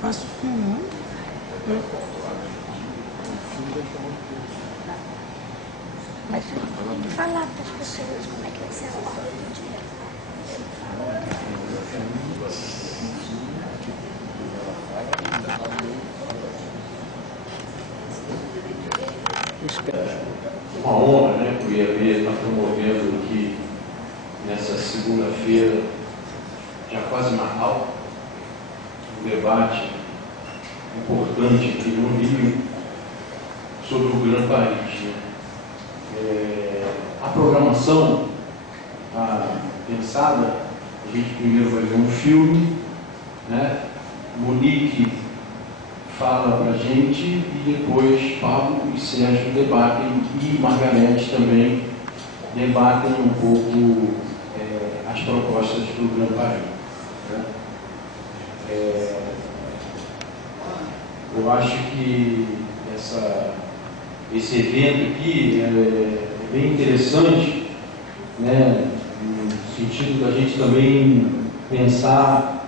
Posso filmar? Mas falar para as pessoas como é que vai ser a ordem do dia. Uma honra, né, que o IAB está promovendo aqui nessa segunda-feira, já quase Natal, um debate importante aqui no Rio sobre o Gran Paris. Né? A programação pensada, a gente primeiro vai ver um filme, né? Monique fala para a gente e depois Pablo e Sérgio debatem e Margarete também debatem um pouco as propostas do Gran Paris. Né? Eu acho que esse evento aqui é bem interessante, né, no sentido da gente também pensar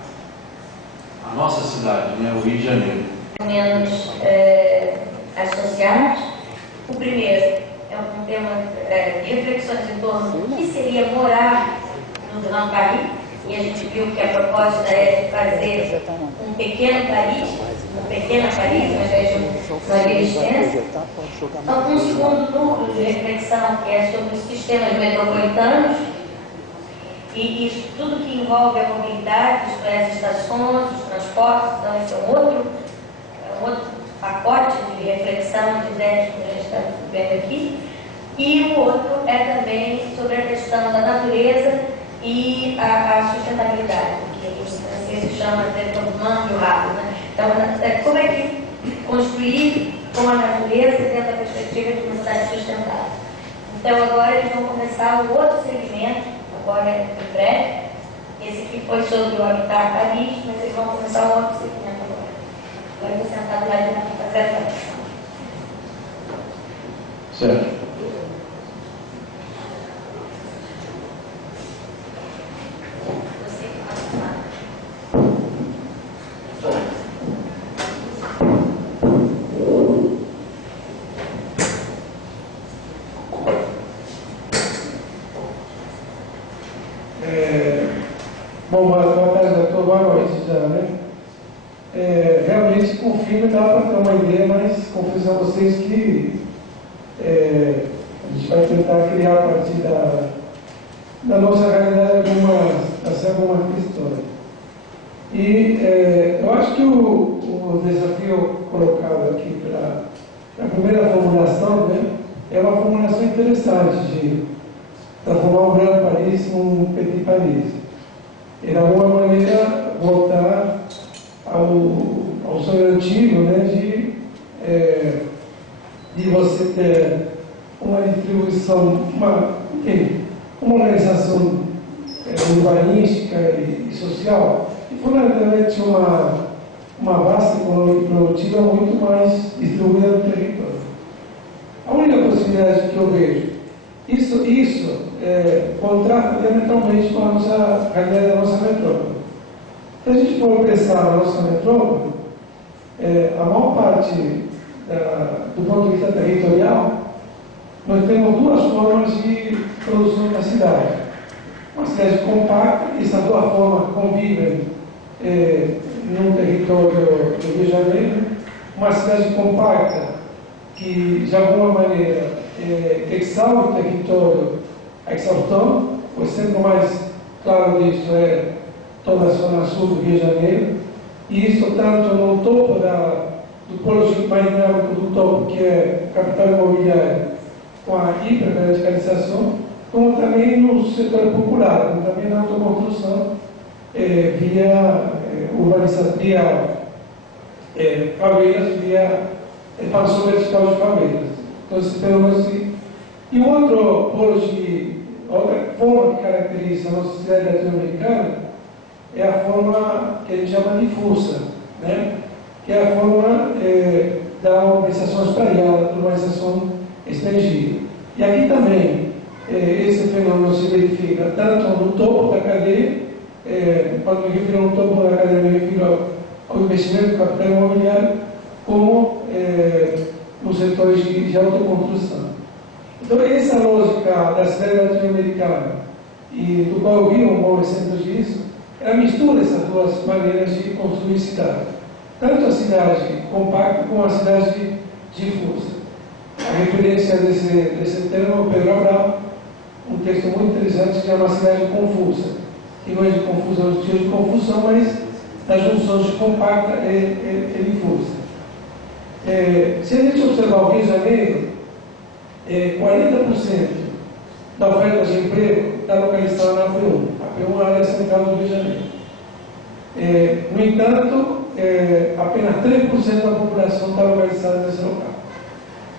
a nossa cidade, né, o Rio de Janeiro. Menos associados. O primeiro é um tema de reflexões em torno do que seria morar no Gran Paris, e a gente viu que a proposta é fazer um pequeno Paris, uma pequena Paris, mas veja uma via extensa. Então, um segundo núcleo de reflexão que é sobre os sistemas metropolitanos e isso tudo que envolve a mobilidade, isto é, as estações, os transportes. Então esse é um outro pacote de reflexão, de ideias que a gente está vendo aqui. E o outro é também sobre a questão da natureza e a sustentabilidade, que os franceses chamam de développement durable, né? Então, como é que construir com a natureza dentro da perspectiva de uma cidade sustentável. Então, agora eles vão começar um outro segmento, agora em breve. Esse aqui foi sobre o Habitat Paris, mas eles vão começar um outro segmento agora. Agora eu vou sentar do lado de fazer essa questão. Certo. Bom, boa tarde a todos, boa noite já, né? Realmente, com o filme dá para ter uma ideia, mas confesso a vocês que a gente vai tentar criar a partir da nossa realidade algumas questões. E eu acho que o desafio colocado aqui para a primeira formulação, né, é uma formulação interessante de transformar o Gran Paris num Petit Paris. E, de alguma maneira, voltar ao sonho antigo, né, de você ter uma distribuição, uma organização urbanística e social, e fundamentalmente uma base econômica e produtiva muito mais distribuída no território. A única possibilidade que eu vejo, isso contrasta diametralmente com a nossa realidade da nossa metrópole. Se a gente for pensar na nossa metrópole, a maior parte do ponto de vista territorial, nós temos duas formas de produção da cidade. Uma cidade compacta, e essas duas formas convivem num território do Rio de Janeiro. Uma cidade compacta que, de alguma maneira, exaure o território a exaustão. O exemplo mais claro disso é toda a zona sul do Rio de Janeiro, e isso tanto no topo do polo mais dinâmico do topo, que é capital imobiliário, com a hiperverticalização, como também no setor popular, como também na autoconstrução via urbanização, via favelas, via expansão vertical de favelas. Então, temos assim. E outra forma que caracteriza a nossa sociedade latino-americana é a forma que a gente chama difusa, né? Que é a forma da urbanização espalhada, da urbanização estendida. E aqui também, esse fenômeno se verifica tanto no topo da cadeia, quando me refiro ao topo da cadeia, me refiro ao investimento do capital imobiliário, como nos setores de autoconstrução. Então, essa lógica da cidade latino-americana, e do qual eu vi um bom exemplo disso, é a mistura dessas duas maneiras de construir cidade. Tanto a cidade compacta como a cidade difusa. A referência desse termo é o Pedro Abrão, um texto muito interessante que chama Cidade Confusa, que não é de confusão no sentido de confusão, mas das junções de compacta e difusa. Se a gente observar o Rio de Janeiro, 40% da oferta de emprego está localizada na AP1. A AP1 é a área central do Rio de Janeiro. No entanto, apenas 3% da população está localizada nesse local.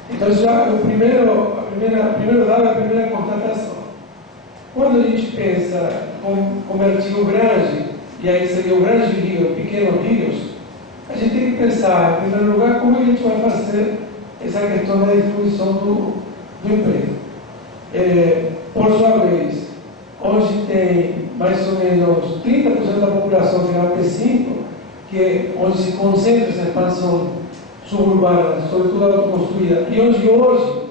Então, já o primeiro dado é a primeira constatação. Quando a gente pensa em convertir o grande, e aí seria o grande rio, o pequeno rios, a gente tem que pensar, em primeiro lugar, como a gente vai fazer essa questão da distribuição do emprego. Por sua vez, hoje tem mais ou menos 30% da população que é a P5, que é onde se concentra essa expansão suburbana, sobretudo autoconstruída, e onde hoje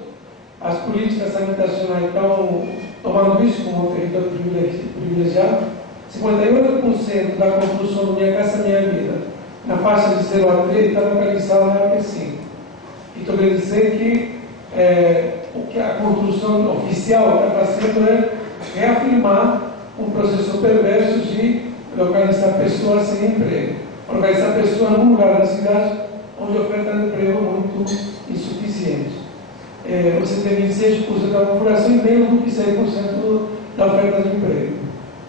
as políticas habitacionais estão tomando isso como um território privilegiado. 58% da construção do Minha Casa Minha Vida, na faixa de 0 a 3, está localizada na AP5. Então, quer dizer que o que a construção oficial está fazendo é reafirmar um processo perverso de localizar pessoas sem emprego. Localizar pessoas num lugar da cidade onde a oferta de emprego é muito insuficiente. Você tem 26% da população e menos do que 6% da oferta de emprego.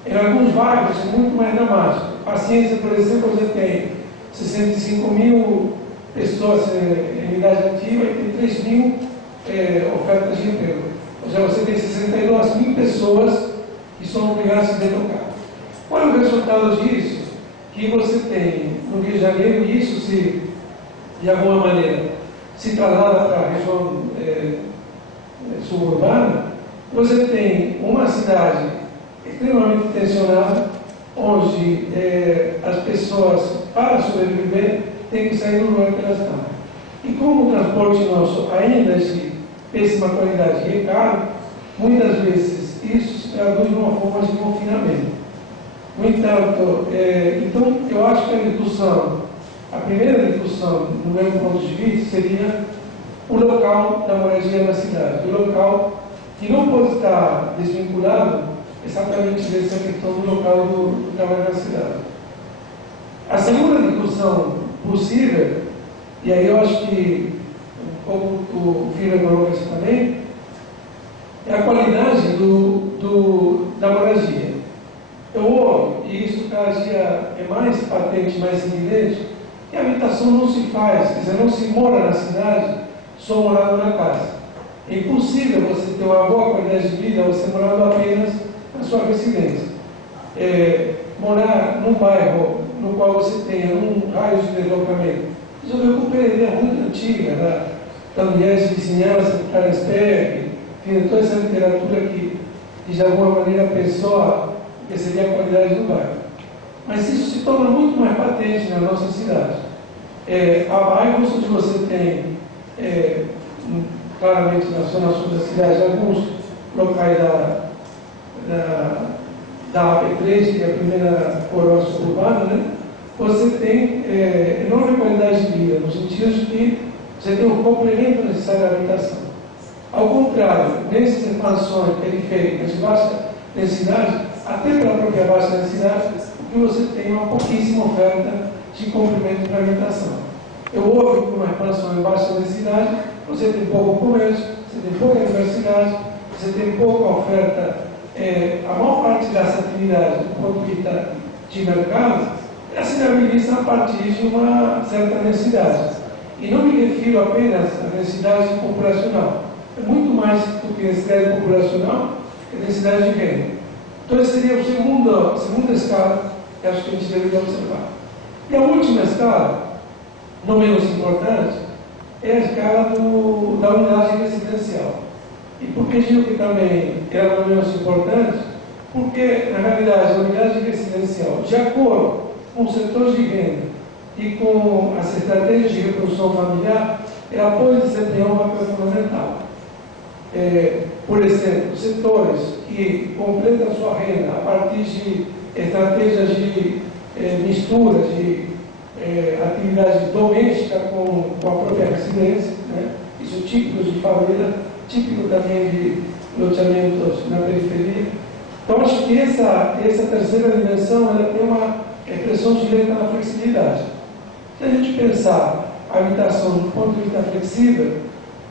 Em alguns bairros é muito mais dramático. Paciência, por exemplo, você tem 65 mil pessoas em idade ativa e tem 3 mil ofertas de emprego. Ou seja, você tem 62 mil pessoas que são obrigadas a se deslocar. Qual é o resultado disso? Que você tem no Rio de Janeiro, e isso se, de alguma maneira, se traslada para a região suburbana, você tem uma cidade extremamente tensionada, onde as pessoas, para sobreviver, têm que sair do lugar que elas estão. E como o transporte nosso ainda é de péssima qualidade e é caro, muitas vezes isso se traduz de uma forma de confinamento. No entanto, então eu acho que a primeira discussão, no meu ponto de vista, seria o local da moradia na cidade, o local que não pode estar desvinculado exatamente dessa questão do local do trabalho na cidade. A segunda discussão possível, e aí eu acho que um pouco o Fira colocou isso também, é a qualidade da moradia. Eu e isso cada dia é mais patente, mais evidente, que a habitação não se faz, quer dizer, não se mora na cidade só morando na casa. É impossível você ter uma boa qualidade de vida você morando apenas na sua residência. Morar num bairro no qual você tenha um raio de deslocamento. Isso eu recupero a ideia muito antiga da mulher de vizinhança, do Carlsberg, enfim, toda essa literatura que de alguma maneira pensou que seria a qualidade do bairro. Mas isso se torna muito mais patente na nossa cidade. Há bairros onde você tem, claramente na zona sul da cidade, alguns locais da AP3, que é a primeira coroa suburbana, né? Você tem enorme qualidade de vida, no sentido de que você tem um complemento necessário à habitação. Ao contrário, nessas expansões periféricas de baixa densidade, até pela própria baixa densidade, o que você tem é uma pouquíssima oferta de complemento para alimentação. Houve uma expansão em baixa densidade, você tem pouco comércio, você tem pouca diversidade, você tem pouca oferta. A maior parte das atividades, do ponto de vista de mercado, se viabiliza a partir de uma certa densidade. E não me refiro apenas à densidade populacional. É muito mais do que densidade populacional, é densidade de renda. Então, essa seria a segunda escala que acho que a gente deveria observar. E a última escala, não menos importante, é a escala da unidade residencial. E por que digo que também é o menos importante? Porque, na realidade, a unidade residencial, de acordo com os setores de renda e com as estratégias de reprodução familiar, ela pode desempenhar um papel fundamental. Por exemplo, setores que completam sua renda a partir de estratégias de mistura de atividade doméstica com a própria residência, né? Isso típico de favela, típico também de loteamentos na periferia. Então, acho que essa terceira dimensão ela tem uma expressão direta na flexibilidade. Se a gente pensar a habitação do ponto de vista flexível,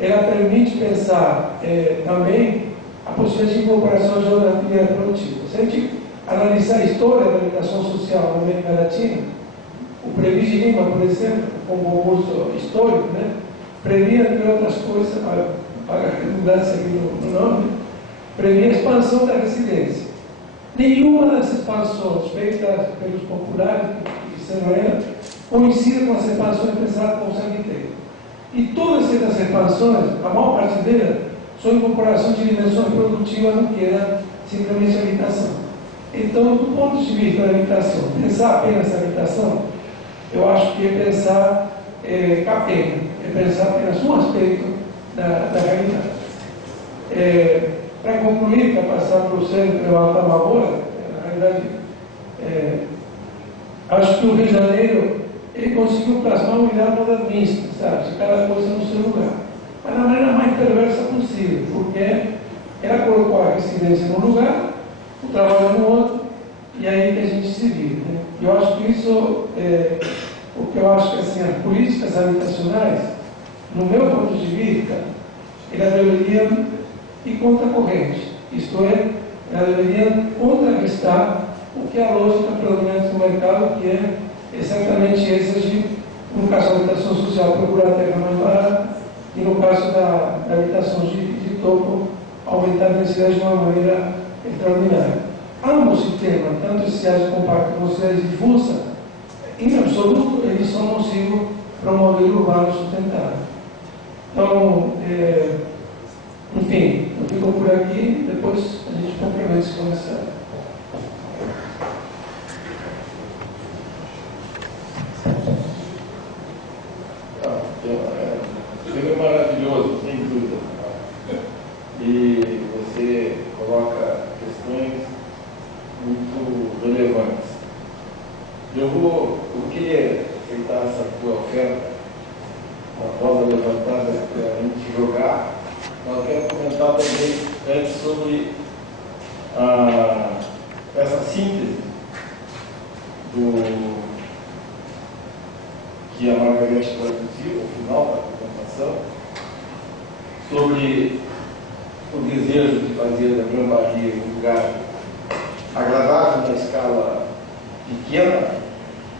ela permite pensar também a possibilidade de incorporação de outra atividade produtiva. Se a gente analisar a história da habitação social na América Latina, o Previ de Lima, por exemplo, com um concurso histórico, né, previa, entre outras coisas, para a redundância aqui no nome, previa a expansão da residência. Nenhuma das expansões feitas pelos populares, que fizeram ela, coincide com as expansões pensadas com o Sanguiteiro. E todas essas expansões, a maior parte delas, são incorporação de dimensões produtivas no que era simplesmente habitação. Então, do ponto de vista da habitação, pensar apenas na habitação, eu acho que é pensar capenga, é pensar apenas um aspecto da realidade. Para concluir, para passar para o centro e levantar uma bola, na realidade, acho que o Rio de Janeiro ele conseguiu plasmar uma unidade modernista, sabe, de cada coisa no seu lugar, mas da maneira mais perversa possível, porque ela colocou a residência num lugar, o trabalho no outro, e aí que a gente se vive, né? Eu acho que isso porque eu acho que assim, as políticas habitacionais, no meu ponto de vista, elas deveriam ir contra a corrente, isto é, elas deveriam contrarrestar o que é a lógica predominante do mercado, que é exatamente essa de, no caso da habitação social, procurar terra mais barata, e no caso da habitação de topo, aumentar a densidade de uma maneira extraordinária. Ambos sistemas, tanto esse área compacta como esse área difusa, em absoluto, eles são nocivos para o modelo urbano sustentável. Então, enfim, eu fico por aqui, depois a gente complementa se começar. Foi maravilhoso, sem dúvida. E você coloca questões muito relevantes. Eu queria aceitar essa tua oferta, uma bola levantada para a gente jogar. Eu quero comentar também antes sobre essa síntese que a Margarete traduziu ao final da apresentação, sobre o desejo de fazer da Grande Barriga um lugar agradável na escala pequena,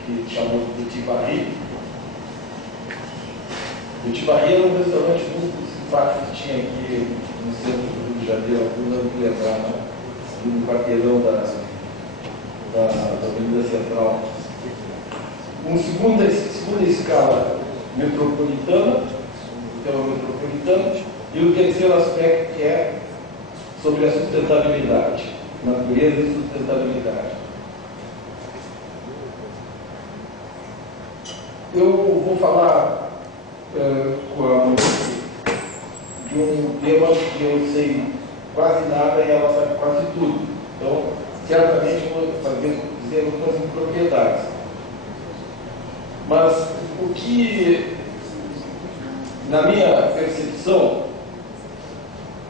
que chamou de Petit Paris. Petit Paris era um restaurante muito simpático que tinha aqui no centro do Rio de Janeiro, alguns anos que lembrar, né? No quarteirão da Avenida Central. Uma segunda escala metropolitana, sistema metropolitano, e o terceiro aspecto que é sobre a sustentabilidade, natureza e sustentabilidade. Eu vou falar de um tema que eu sei quase nada e ela sabe quase tudo. Então, certamente vou dizer algumas impropriedades. Mas o que, na minha percepção,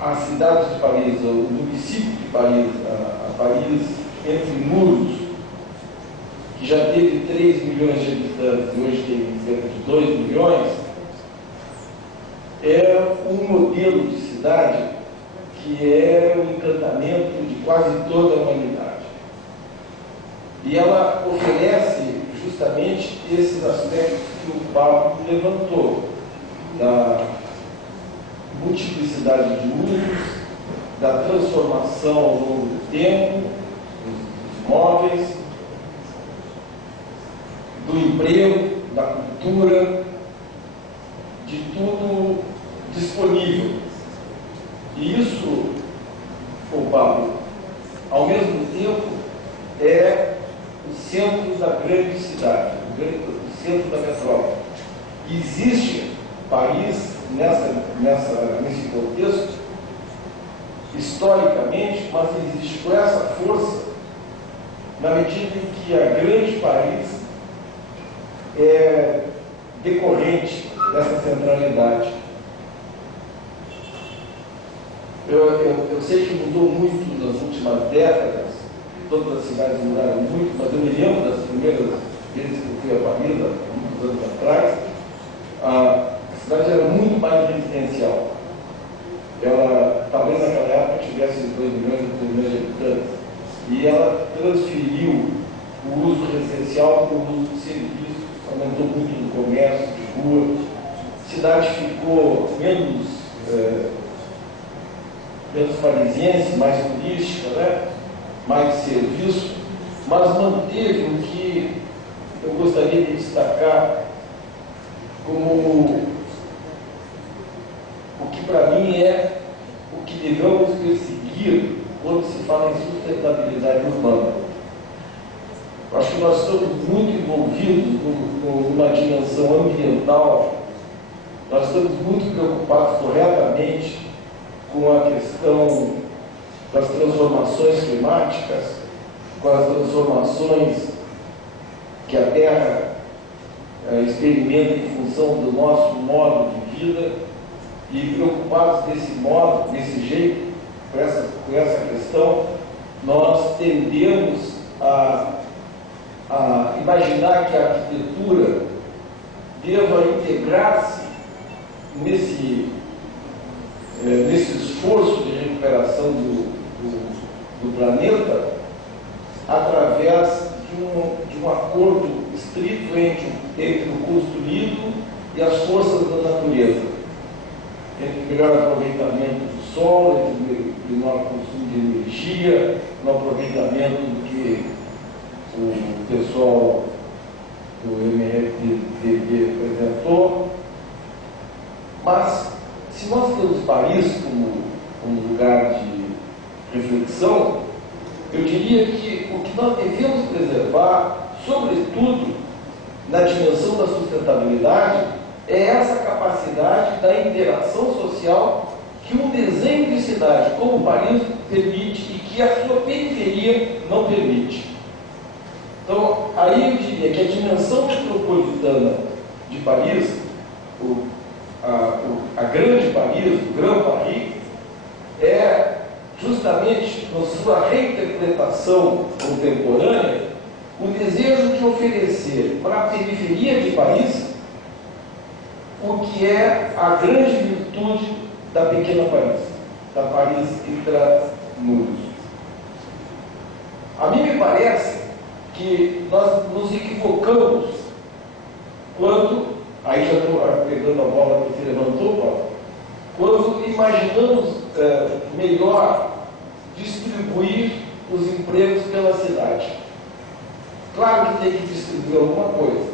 a cidade de Paris, o município de Paris, a Paris entre muros, que já teve 3 milhões de habitantes e hoje tem cerca de 2 milhões, é um modelo de cidade que é o encantamento de quase toda a humanidade. E ela oferece justamente esses aspectos que o Pablo levantou, da multiplicidade de usos, da transformação ao longo do tempo, dos móveis, do emprego, da cultura, de tudo disponível. E isso, Pablo, ao mesmo tempo, é o centro da grande cidade, o centro da metrópole. Existe país nesse contexto, historicamente, mas existe com essa força na medida em que a grande Paris é decorrente dessa centralidade. Eu sei que mudou muito nas últimas décadas, todas as cidades mudaram muito, mas eu me lembro das primeiras vezes que eu fui a Paris, há muitos anos atrás, a cidade era muito mais residencial. Ela, talvez naquela época, tivesse 2 milhões ou 3 milhões de habitantes, e ela transferiu o uso residencial para o uso de serviços, aumentou muito no comércio, de rua, a cidade ficou menos parisiense, mais turística, né? Mais serviço, mas manteve o que eu gostaria de destacar como o que para mim é o que devemos perseguir quando se fala em sustentabilidade urbana. Eu acho que nós estamos muito envolvidos numa dimensão ambiental, nós estamos muito preocupados corretamente com a questão das transformações climáticas, com as transformações que a Terra experimenta em função do nosso modo de vida, e preocupados desse jeito, com essa questão, nós tendemos a imaginar que a arquitetura deva integrar-se nesse esforço de recuperação do planeta através de um acordo estrito entre o construído e as forças da natureza, entre o melhor aproveitamento do solo, entre o menor consumo de energia, no aproveitamento do que o pessoal do MRTV apresentou. Mas, se nós temos Paris como lugar de reflexão, eu diria que o que nós devemos preservar, sobretudo na dimensão da sustentabilidade, é essa capacidade da interação social que um desenho de cidade como Paris permite e que a sua periferia não permite. Então, aí eu diria que a dimensão metropolitana de Paris, a grande Paris, o Grand Paris, é justamente na sua reinterpretação contemporânea o desejo de oferecer para a periferia de Paris o que é a grande virtude da pequena Paris, da Paris intramuros. A mim me parece que nós nos equivocamos quando, aí já estou pegando a bola que você levantou, Paulo, quando imaginamos melhor distribuir os empregos pela cidade. Claro que tem que distribuir alguma coisa,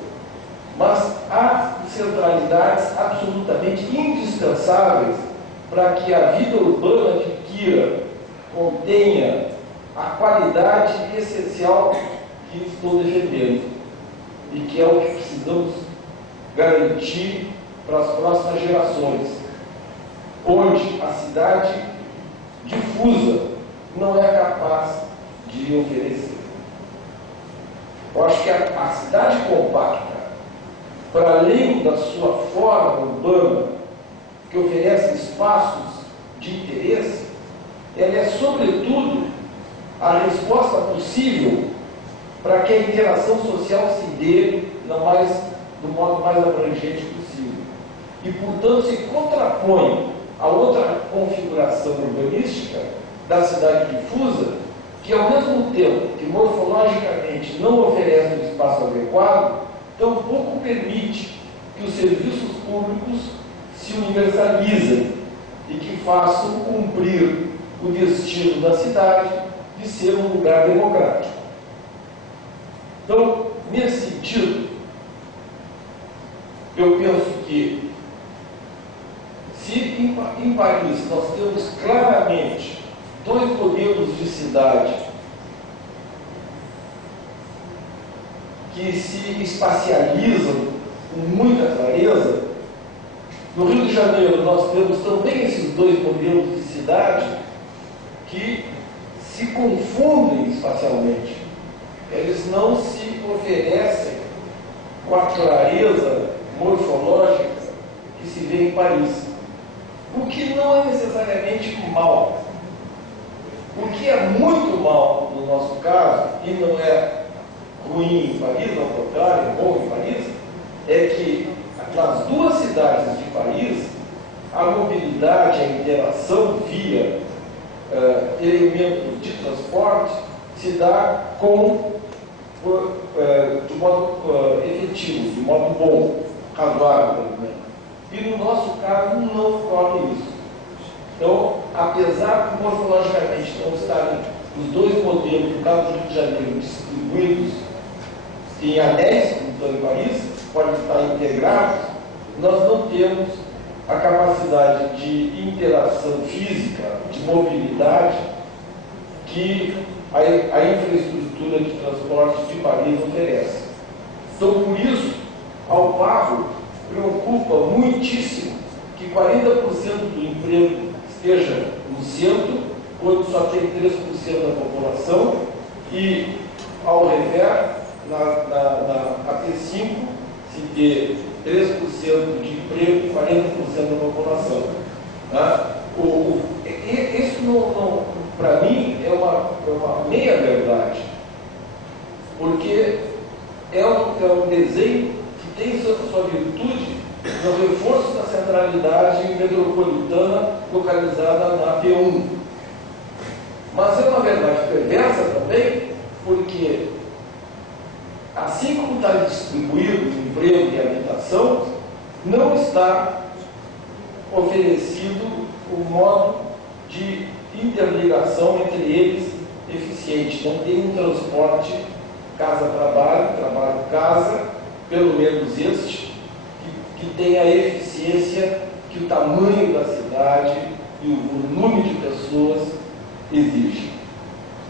mas há centralidades absolutamente indispensáveis para que a vida urbana adquira, contenha a qualidade essencial que estou defendendo e que é o que precisamos garantir para as próximas gerações, onde a cidade difusa não é capaz de oferecer. Eu acho que a cidade compacta, para além da sua forma urbana, que oferece espaços de interesse, ela é, sobretudo, a resposta possível para que a interação social se dê do modo mais abrangente possível. E, portanto, se contrapõe a outra configuração urbanística da cidade difusa, que, ao mesmo tempo que morfologicamente não oferece um espaço adequado, tampouco permite que os serviços públicos se universalizem e que façam cumprir o destino da cidade de ser um lugar democrático. Então, nesse sentido, eu penso que Se em Paris nós temos claramente dois modelos de cidade que se espacializam com muita clareza, no Rio de Janeiro nós temos também esses dois modelos de cidade que se confundem espacialmente. Eles não se oferecem com a clareza morfológica que se vê em Paris. O que não é necessariamente mal. O que é muito mal no nosso caso, e não é ruim em Paris, ao contrário, é bom em Paris, é que nas duas cidades de Paris, a mobilidade, a interação via elementos de transporte se dá de modo efetivo, de modo bom, razoável, pelo menos. E no nosso caso não ocorre isso. Então, apesar de morfologicamente não estarem os dois modelos, no caso do Rio de Janeiro, distribuídos em anéis, como estão em Paris, podem estar integrados, nós não temos a capacidade de interação física, de mobilidade, que a infraestrutura de transporte de Paris oferece. Então, por isso, Alphaville preocupa muitíssimo que 40% do emprego esteja no centro, quando só tem 3% da população, e, ao revés, na AP5, se ter 3% de emprego e 40% da população. Tá? Isso, para mim, é uma meia-verdade, porque é um desenho que tem sua virtude no reforço da centralidade metropolitana localizada na P1. Mas é uma verdade perversa também, porque assim como está distribuído o emprego e a habitação, não está oferecido o modo de interligação entre eles eficiente. Não tem um transporte casa-trabalho, trabalho-casa, pelo menos este, que tenha a eficiência que o tamanho da cidade e o volume de pessoas exigem.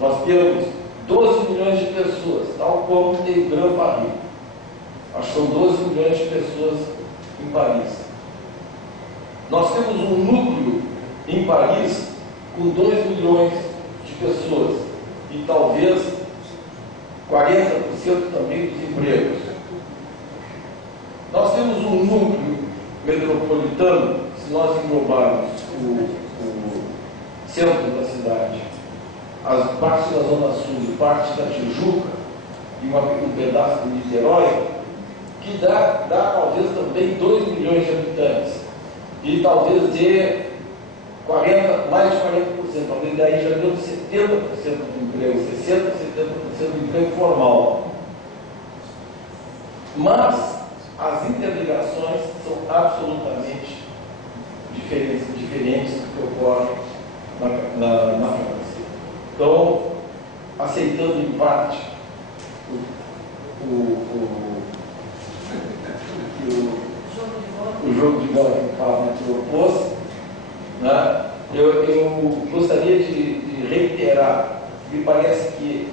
Nós temos 12 milhões de pessoas, tal como tem Grand Paris. Acho que são 12 milhões de pessoas em Paris. Nós temos um núcleo em Paris com 2 milhões de pessoas e talvez 40% também dos empregos. Nós temos um núcleo metropolitano, se nós englobarmos o centro da cidade, as partes da Zona Sul e parte da Tijuca e um pedaço de Niterói, que dá talvez também 2 milhões de habitantes e talvez dê mais de 40%, talvez daí já deu 70% do emprego, 60%, 70% do emprego formal. Mas as interligações são absolutamente diferentes do que ocorre na França. Então, aceitando em parte o jogo de bola que o Pablo propôs, né? Eu gostaria de reiterar, me parece que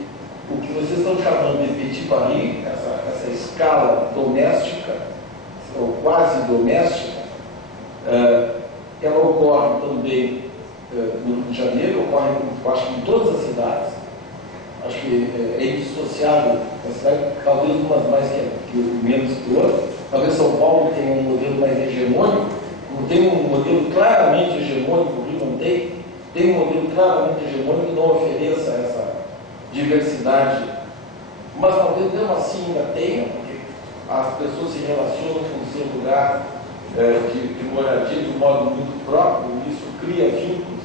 o que vocês estão chamando de Petit Paris, essa escala doméstica, ou quase doméstica, ela ocorre também no Rio de Janeiro, ocorre, acho que em todas as cidades. Acho que é indissociável a cidade, talvez umas mais que menos que outras. Talvez São Paulo tenha um modelo mais hegemônico, não tem um modelo claramente hegemônico, o Rio não tem. Tem um modelo claramente hegemônico que não ofereça essa diversidade, mas talvez mesmo assim ainda tenha, porque as pessoas se relacionam com o seu lugar de moradia de um modo muito próprio, e isso cria vínculos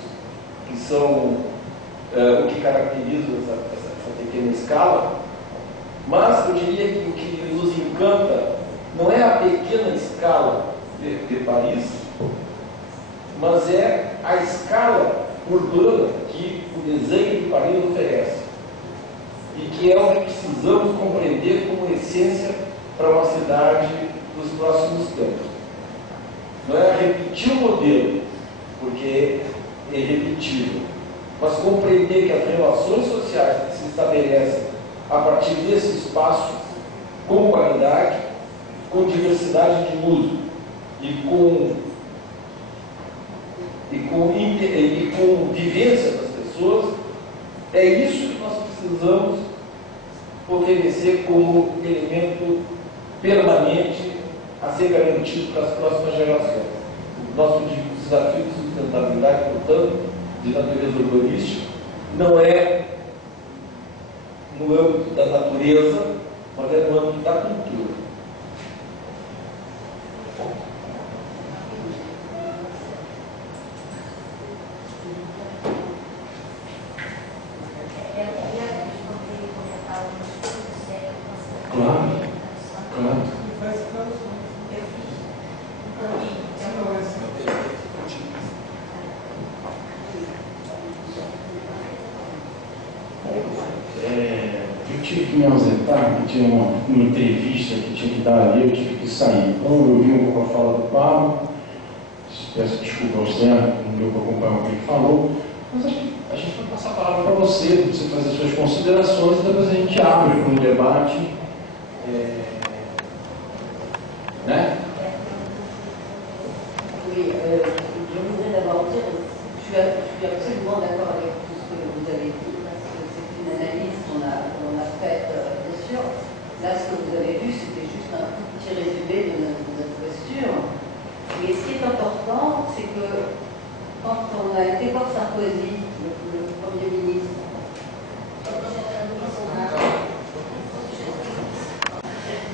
que são o que caracteriza essa pequena escala. Mas eu diria que o que nos encanta não é a pequena escala de Paris, mas é a escala urbana que o desenho de Paris oferece, e que é o que precisamos compreender como essência para uma cidade dos próximos tempos. Não é repetir o modelo, porque é irrepetível, mas compreender que as relações sociais que se estabelecem a partir desse espaço, com qualidade, com diversidade de uso e com vivência das pessoas, é isso que nós precisamos oferecer como elemento permanente a ser garantido para as próximas gerações. O nosso desafio de sustentabilidade, portanto, de natureza urbanística, não é no âmbito da natureza, mas é no âmbito da cultura. Claro, claro. Eu tive que me ausentar, porque tinha uma entrevista que tinha que dar ali, eu tive que sair. Então eu vi um pouco a fala do Pablo, peço desculpa ao Zé, não deu para acompanhar o que ele falou, mas acho que a gente vai passar a palavra para você fazer suas considerações e depois a gente abre para um debate. Né? Oui, je voudrais d'abord dire, je suis absolument d'accord avec tout ce que vous avez dit, parce que c'est une analyse qu'on a faite, bien sûr. Là, ce que vous avez vu, c'était juste un tout petit résumé de notre posture. Mais ce qui est important, c'est que quand on a été voir Sarkozy, le Premier ministre,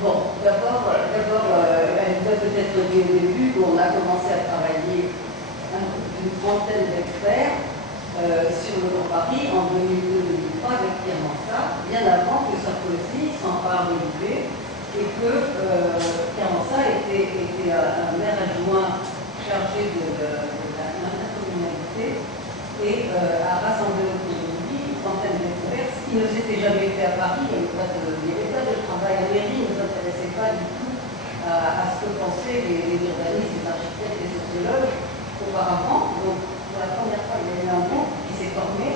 bon, d'abord, elle doit peut-être liée au début, où on a commencé à travailler une trentaine d'experts sur le Grand Paris en 2002-2003 avec Pierre Mansart, bien avant que Sarkozy s'empare de l'idée et que Pierre Mansart était un maire adjoint chargé de l'intercommunalité et a rassemblé autour de lui une trentaine d'experts, ce qui ne s'était jamais fait à Paris. Il n'y avait pas de travail à mairie, ne s'intéressait pas du tout à ce que pensaient les urbanistes, les architectes, les sociologues auparavant. Donc, pour la première fois, il y a eu un groupe qui s'est formé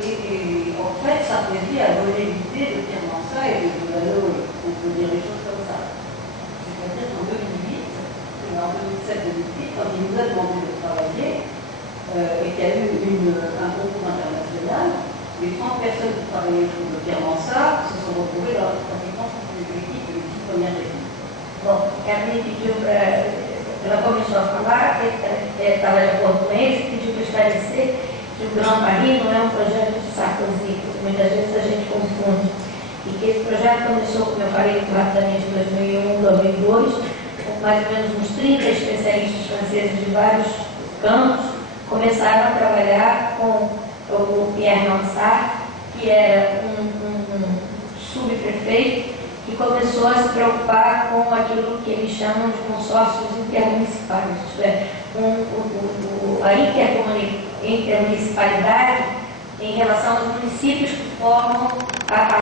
et en fait, Sarkozy a donné l'idée de Pierre Mansart et de Delano, on peut dire les choses comme ça. C'est-à-dire qu'en 2008, en 2007-2008, quand il nous a demandé de travailler et qu'il y a eu un concours international, les 30 personnes qui travaillaient pour Pierre Mansart se sont retrouvées dans pratiquement toutes les équipes, les 10 premières équipes. Bom, Carmen pediu para. Ela começou a falar, estava de acordo com eles, pediu para esclarecer que o Grand Paris não é um projeto de Sarkozy, porque muitas vezes a gente confunde. E que esse projeto começou, como eu falei, rapidamente em 2001, 2002, com mais ou menos uns 30 especialistas franceses de vários campos, começaram a trabalhar com o Pierre Mansart, que era um subprefeito, que começou a se preocupar com aquilo que eles chamam de consórcios intermunicipais, isto é, a intermunicipalidade em relação aos municípios que formam a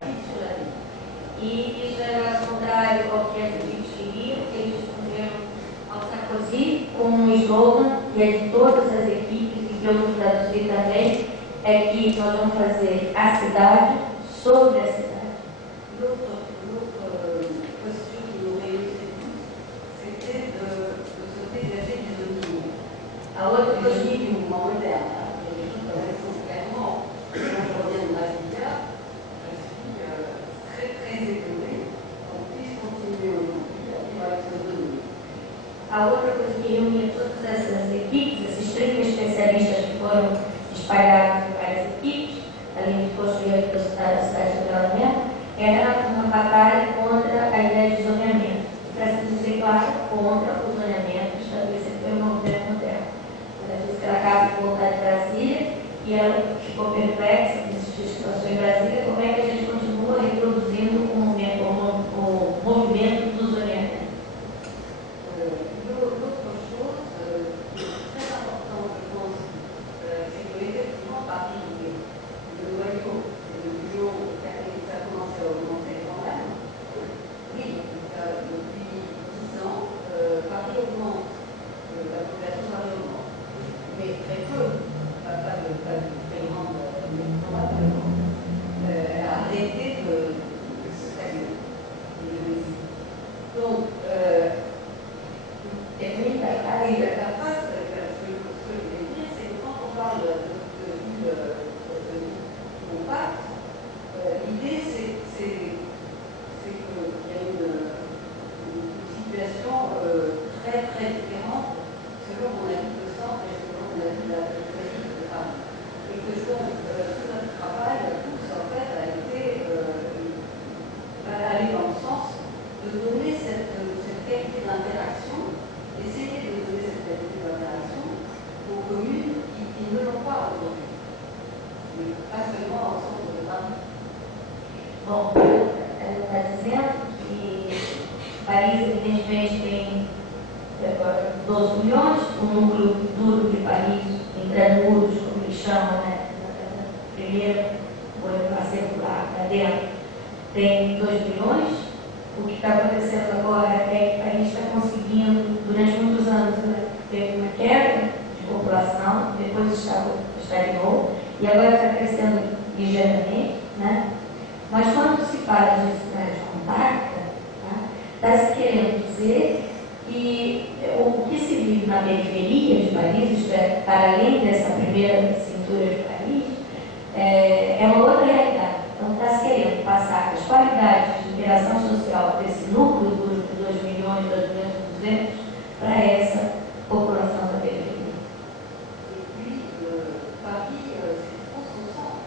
e isso era contrário ao que a gente queria, porque eles responderam ao Sarkozy com um slogan, que é de todas as equipes e que eu vou traduzir também, é que nós vamos fazer a cidade sobre a cidade. A outra coisa de mouvement moderne, les choses sont clairement, quand je reviens de Massilia, je suis très très étonnée qu'on puisse continuer aujourd'hui à vivre avec l'autonomie. A outra coisa que reunia todas essas equipes, esses 30 especialistas que foram espalhados em várias equipes, além de construir a cidade de zoneamento, era uma batalha contra a ideia de zoneamento. Para se dizer claro, contra o zoneamento estabelecido pelo governo moderno. Ela disse que ela acaba de voltar de Brasília e ela ficou perplexa, que existia situação em Brasília, como é que a gente continua reproduzindo o movimento do zoneamento. L'autre chose, très important, je pense, c'est qu'effectivement, Paris, le noyau, le bio, ça a commencé à augmenter quand même. Oui, depuis 10 ans, Paris augmente Termine ta Et phrase. la phrase, ce que je voulais dire, c'est que quand on parle de ville compacte, l'idée c'est qu'il y a une situation très très différente selon qu'on habite le centre et selon qu'on habite la périphérie de Paris. Et que donc tout notre travail, tous en fait, a été aller dans le sens de donner cette qualité d'interaction, essayer de donner cette qualité d'interaction aux communes qui ne l'ont pas aujourd'hui, mais pas seulement au centre de Paris. Bom, ela está dizendo que Paris, evidentemente, tem 12 milhões, o núcleo duro de Paris, intramuros, como eles chamam, né? Primeiro, vou circular para dentro, tem 2 milhões. O que está acontecendo agora é que a gente está conseguindo, durante muitos anos, né, teve uma queda de população, depois estagnou, e agora está crescendo ligeiramente, né? Mas quando se fala de cidade compacta, está se querendo dizer que o que se vive na periferia de Paris, isto é, para além dessa primeira cintura de Paris, é uma outra realidade. Então está se querendo passar as qualidades de interação social desse núcleo duro de 2 milhões, 2 milhões e 200 para essa população da periferia. Et puis, Paris, c'est trop son centre.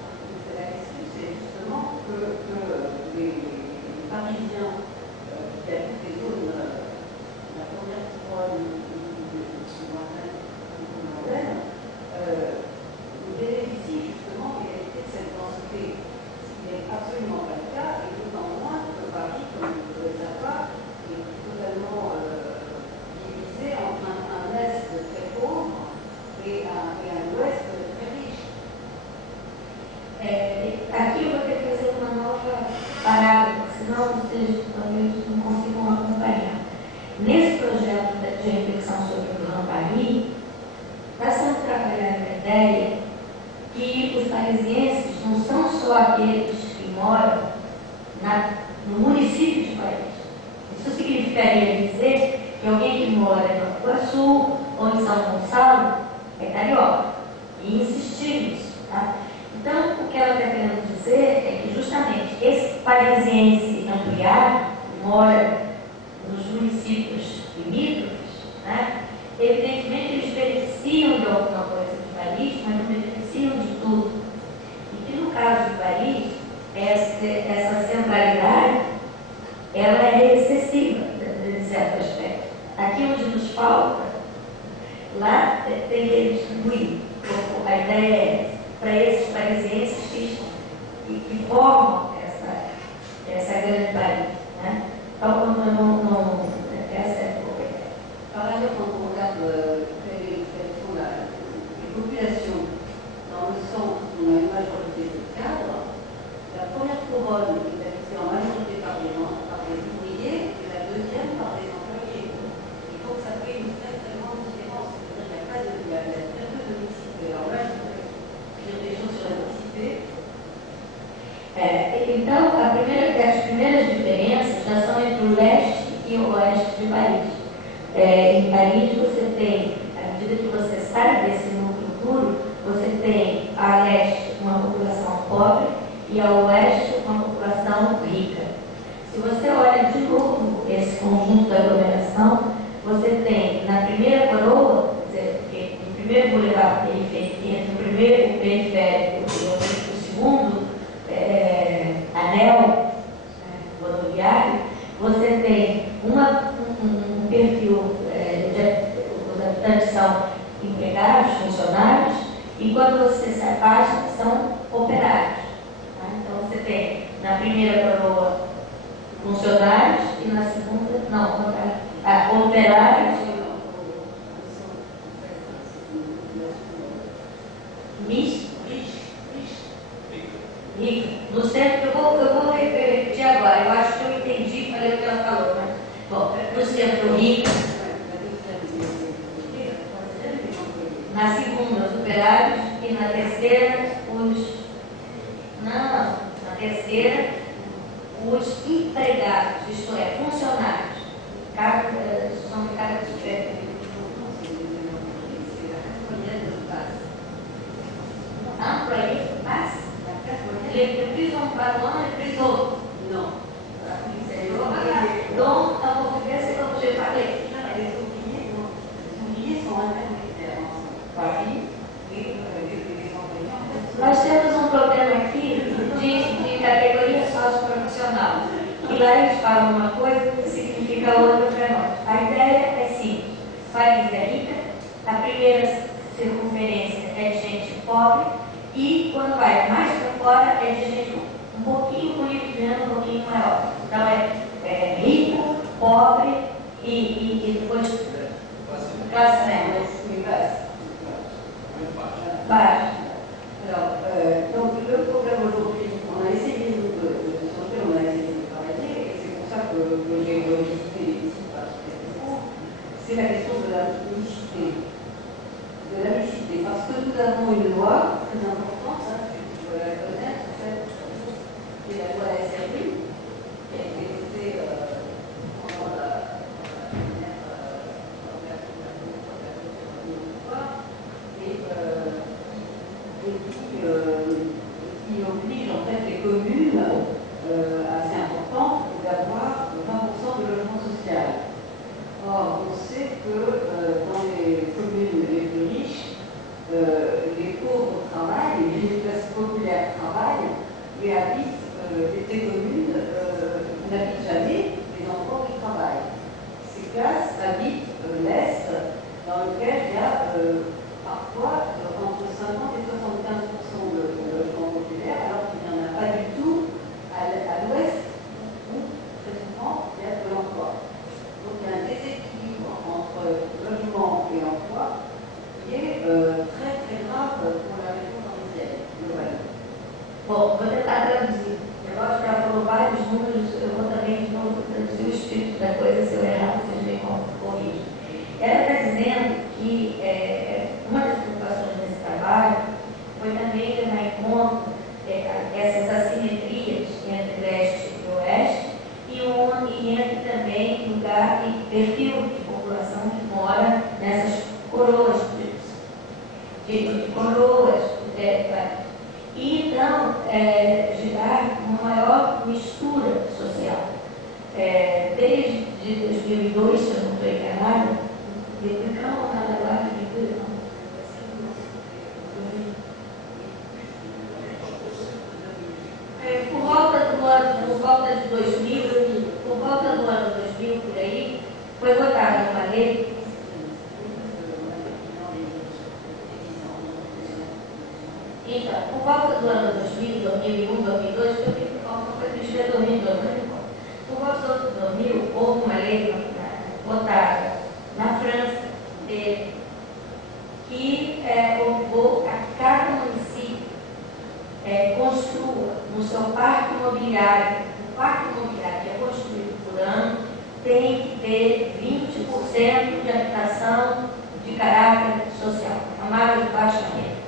La question, c'est justement que les Parisiens qui habitent les zones, la première couronne bénéficient justement en réalité de cette densité. Ce qui n'est absolument pas le cas, et d'autant moins que Paris, comme vous devez le savoir, est totalement divisé entre un est très pauvre et un ouest très riche. Aqui eu vou ter que fazer uma nova parada, porque senão vocês talvez não consigam acompanhar. Nesse projeto de reflexão sobre o Grand Paris, nós estamos trabalhando a ideia que os parisienses não são só aqueles que moram no município de Paris. Isso significaria dizer que alguém que mora em Nova Iguaçu ou em São Gonçalo é carioca. E insistir nisso, tá? Então, o que ela está querendo dizer é que justamente esse parisiense ampliado, que mora nos municípios limítrofes, né? Evidentemente eles beneficiam de alguma coisa de Paris, mas não beneficiam de tudo. E que no caso de Paris, essa centralidade, ela é excessiva, de certo aspecto. Aqui onde nos falta, lá tem que distribuir. A ideia é para esses parisienses que formam essa grande Paris, né? Então, essa é a ideia. Par ailleurs, quand on regarde quelles sont les populations dans le centre où on a une majorité de cadres, la première couronne est habitée en majorité par des ouvriers et la deuxième par des employés. Et donc ça fait une très très grande différence. C'est-à-dire qu'il y a très peu de mixité. Alors là, je voudrais dire des choses sur la mixité. Então, as primeiras diferenças já são entre o leste e o oeste de Paris. Em Paris você tem, à medida que você sai desse núcleo duro, você tem a leste uma população pobre e ao oeste uma população rica. Se você olha de novo esse conjunto da aglomeração, você tem na primeira coroa, quer dizer, no primeiro boulevard periférico, no primeiro periférico e o segundo anel rodoviário, você tem um perfil os habitantes são empregados, funcionários, e quando você se afasta, são operários. Tá? Então você tem na primeira coroa funcionários e na segunda, não, operários, mistos. No centro, eu vou repetir agora, eu acho que eu entendi, falei o que ela falou, mas, bom, no centro rico, na segunda os operários e na terceira os empregados, isto é, funcionários, são de cada diferente. 4 ans, elle est plus haute. Non. Donc, en portugais, c'est comme j'ai parlé. Les ouvriers sont intermédiaires entre Paris et les employés en fait. Nós temos um problema aqui de categoria socioprofissional. E lá eles falam uma coisa que significa outra para nós. A ideia é simples. Paris é rica, a primeira circunferência é de gente pobre e quando vai mais para fora é de gente um pouquinho boliviano, um pouquinho maior. Então é rico, pobre e depois classe média. Baixa. Alors, donc le problème aujourd'hui, on a essayé de sortir, on a essayé de travailler, et c'est pour ça que j'ai visité ici par c'est la question de la mixité. De la mixité, parce que nous avons une loi très importante, hein, tu dois la connaître en fait, qui est la loi SRU, qui a été votée pendant la première qui oblige en fait les communes assez importantes d'avoir 20% de logement social. Or, on sait que dans les communes les plus riches, les pauvres travaillent, les classes populaires travaillent, et habitent des communes n'habitent jamais les endroits où ils travaillent. Ces classes habitent l'Est, dans lequel il y a parfois entre 50 et 75% de logements populaires, alors qu'il n'y en a pas du tout à l'ouest, où très souvent il y a de l'emploi. Donc il y a un déséquilibre entre logement et emploi qui est très très grave pour la région parisienne globalement. Bom, vou tentar traduzir. Eu acho que ela falou vários números, eu vou também de novo traduzir o espírito da coisa, se eu errar, vocês me corrigem. Ela está dizendo que uma das preocupações desse trabalho foi também levar em conta essas assimetrias entre leste e oeste e entre também lugar e perfil de população que mora nessas coroas de coroas. E então gerar uma maior mistura social. Desde 2002, se eu não estou enganada, por volta de 2000, por volta do ano 2000, por aí, foi votada uma lei então, por volta do ano 2000, 2001, 2002, eu fiz uma coisa que escreveu 2002, não importa. Por volta do ano 2000, houve uma lei votada na França que obrigou a cada município construa no seu parque imobiliário, o parque imobiliário que é construído por ano tem que ter 20% de habitação de caráter social, chamada de baixa renda.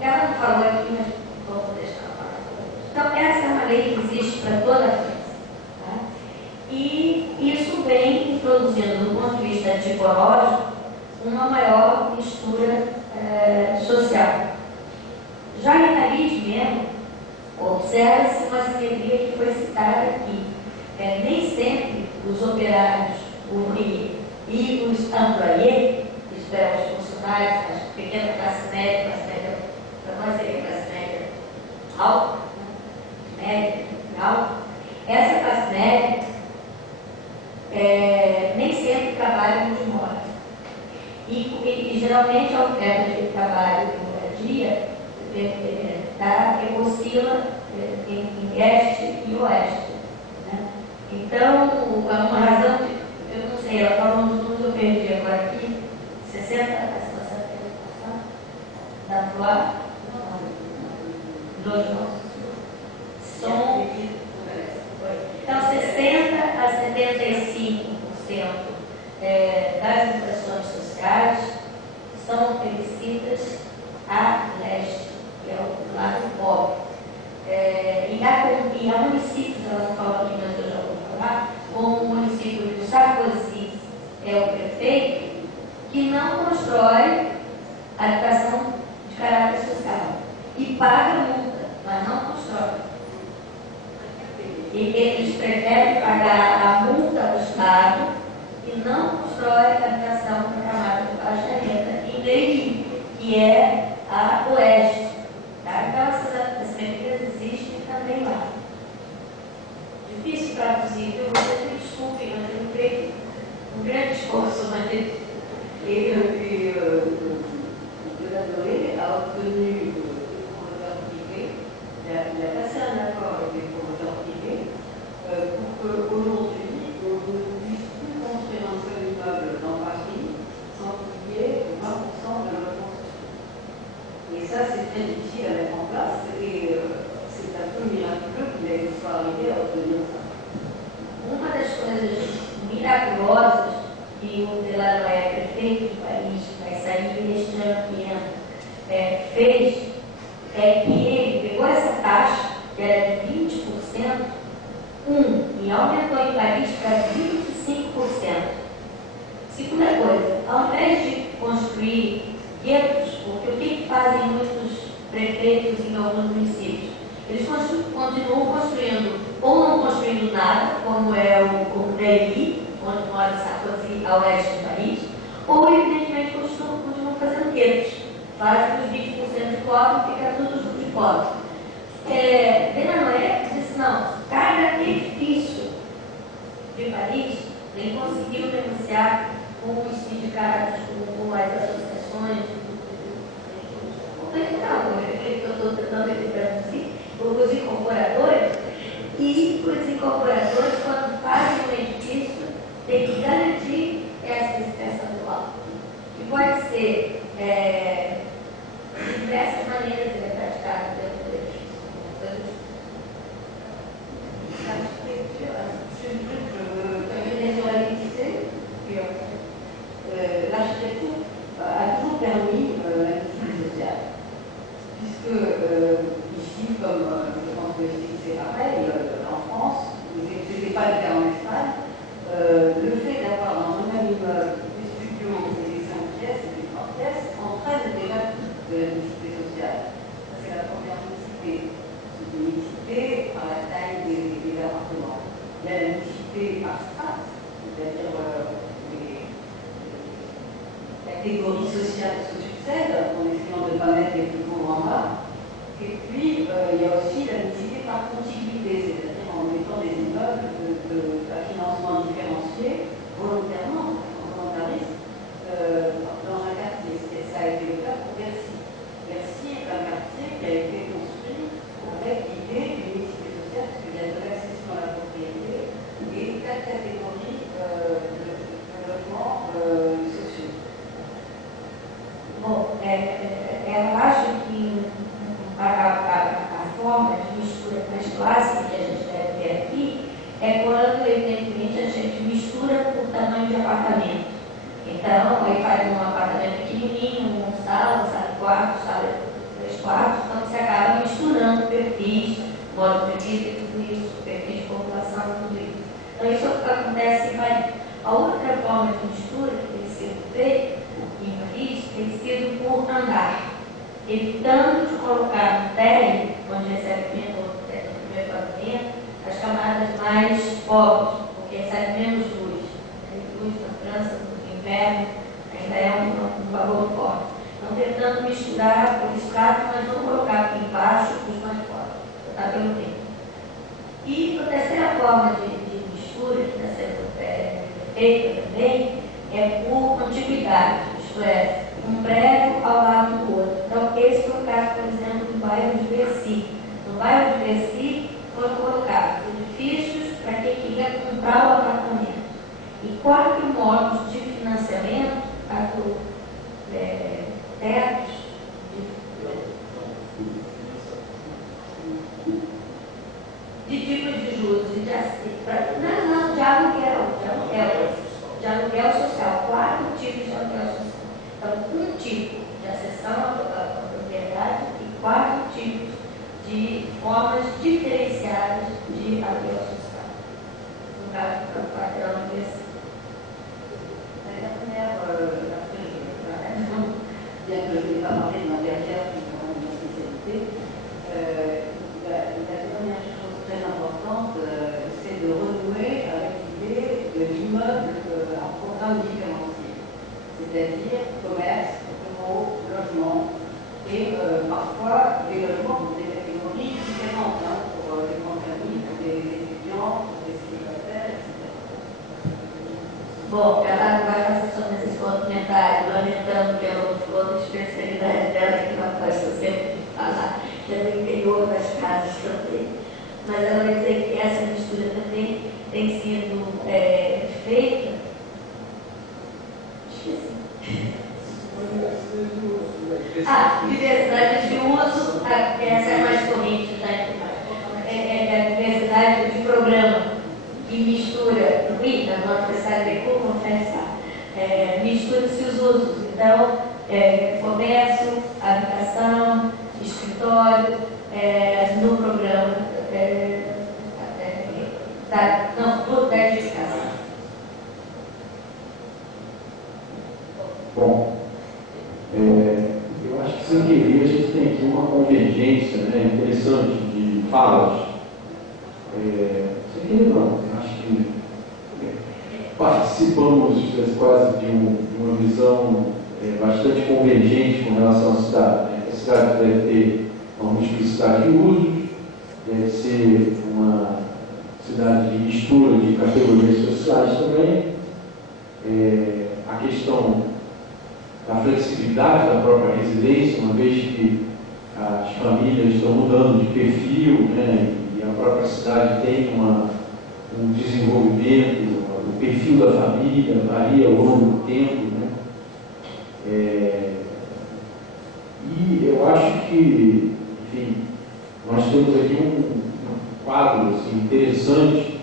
Ela não falou aqui, mas vou deixar ela falar. Então, essa é uma lei que existe para toda a França. Tá? E isso vem introduzindo, do ponto de vista tipológico, uma maior mistura social. Já em Paris mesmo, observa-se uma simetria que foi citada aqui. Nem sempre os operários, ouvriers e os employés, isto é, os funcionários, a pequena classe média, para nós seria classe média alta, média, alta, essa classe média nem sempre trabalha onde mora. E geralmente a oferta de trabalho e moradia oscila em leste e oeste. Né? Então, uma razão, eu não sei, ela falou nos números, eu perdi agora aqui, 60, da tua, dois nossos. Então, 60% a 75% das interações sociais são oferecidas a leste, que é o lado pobre. E há municípios, ela não falou aqui, mas eu já vou falar, como o município de Sarkozy é o prefeito, que não constrói habitação de caráter social e paga multa, mas não constrói. E eles preferem pagar a multa ao Estado e não constrói a habitação para a camada de baixa renda em Leiria, que é a oeste. Tá? Então, essas medidas existem também lá. Difícil traduzir, viu? Vocês me desculpem, mas eu tenho um grande esforço, mas a obtenu pour le promoteurs privés, il a passé un accord avec les promoteurs privés pour qu'aujourd'hui, on ne puisse plus construire un seul immeuble dans Paris sans qu'il y ait 20% de logements sociaux. Et ça, c'est très difficile à mettre en place et c'est un peu miraculeux qu'il soit arrivé à obtenir ça. Uma das coisas miraculosas que o Delanoé, prefeito de Paris, que vai sair este ano que entra, fez é que ele pegou essa taxa, que era de 20%, e aumentou em Paris para 25%. Segunda coisa, ao invés de construir guetos, porque o que fazem muitos prefeitos em alguns municípios? Eles continuam construindo, ou não construindo nada, como é o Neuilly, onde mora Sarkozy, a oeste de Paris, ou evidentemente continuam fazendo guetos. Fazem os 20% de cota e fica tudo junto de cota. Delanoé disse, não, cada edifício de Paris, ele conseguiu negociar com os sindicatos, com as associações, eu estou tentando traduzir, os incorporadores, e os incorporadores, quando fazem um edifício, têm que garantir essa espécie atual. E pode ser de diversas maneiras ele é praticado dentro do edifício. L'architecture a toujours permis l'inclusion sociale, puisque ici, comme je pense que c'est pareil, en France, ce n'était pas le cas en Espagne, le fait d'avoir dans un même immeuble des studios et des 5 pièces et des 3 pièces entraîne déjà de la mixité sociale. Ça, c'est la première mixité. C'est une mixité par la taille des appartements. Il y a la mixité par strate, c'est-à-dire les catégories sociales se succèdent en essayant de ne pas mettre les plus pauvres en bas. Et puis, il y a aussi la mixité par contiguïté, c'est-à-dire en mettant des immeubles à financement différencié, volontairement, en volontarisme, dans un quartier. Ça a été le cas pour Bercy. Bercy est un quartier qui a été construit avec l'idée d'une mixité sociale, parce qu'il y a de l'accession à la propriété et 4 catégories de logements sociaux. Bom, eu acho que a forma de mistura mais clássica que a gente deve ver aqui é quando, evidentemente, a gente mistura por tamanho de apartamento. Então, aí faz um apartamento pequenininho, um sala, quarto, sala 3 quartos, então você acaba misturando perfis, modo de vida e tudo isso, perfis de população e tudo isso. Então, isso acontece em Paris. A outra forma de mistura que tem sido feita em Paris tem sido por andar, evitando de colocar no térreo, onde recebe menos no primeiro pavimento, as camadas mais pobres, porque recebe menos luz. Luz na França, no inverno, ainda é um valor forte. Então, tentando misturar por estrato, mas não colocar aqui embaixo os mais pobres, botar pelo meio. E a terceira forma de mistura, que está sendo feita também, é por contiguidade, isto é, um prédio ao lado do outro. Então, esse foi o caso, por exemplo, do bairro de Bercy. No bairro de Bercy foram colocados edifícios para quem queria comprar o apartamento. E 4 modos de financiamento, 4 tetos de tipos de juros, de aluguel social, 4 tipos de aluguel social. Então, um tipo de acessão à propriedade e 4 tipos de formas diferenciadas de aluguel social. No caso do quarteirão de Bercy. Bien que je n'ai pas parlé de ma carrière, qui est quand même ma spécialité, la dernière chose très importante, c'est-à-dire commerce, bureau, logement, et parfois des logements pour des catégories différentes, hein, pour des grandes familles, pour des étudiants, pour des célibataires, etc. Bom, ela vai fazer só nesses comentários, lamentando que ela não falou da especialidade dela, que ela gosta sempre de falar, que é do interior das casas também. Mas ela vai dizer que essa mistura também tem sido feita. Esqueci. Diversidade de uso, essa é a mais corrente, né? É a diversidade de programa que mistura, na nossa universidade de como mistura-se os usos. Então, comércio, habitação, escritório, no programa da edificação. Bom, eu acho que sem querer a gente tem aqui uma convergência, né, interessante de falas. Sem querer não, eu acho que participamos quase de uma visão bastante convergente com relação à cidade. Né? A cidade deve ter uma multiplicidade de usos, deve ser uma cidade de mistura de categorias sociais também. A questão da flexibilidade da própria residência, uma vez que as famílias estão mudando de perfil, né, e a própria cidade tem um desenvolvimento, o perfil da família varia ao longo do tempo, né? E eu acho que, enfim, nós temos aqui um quadro assim, interessante,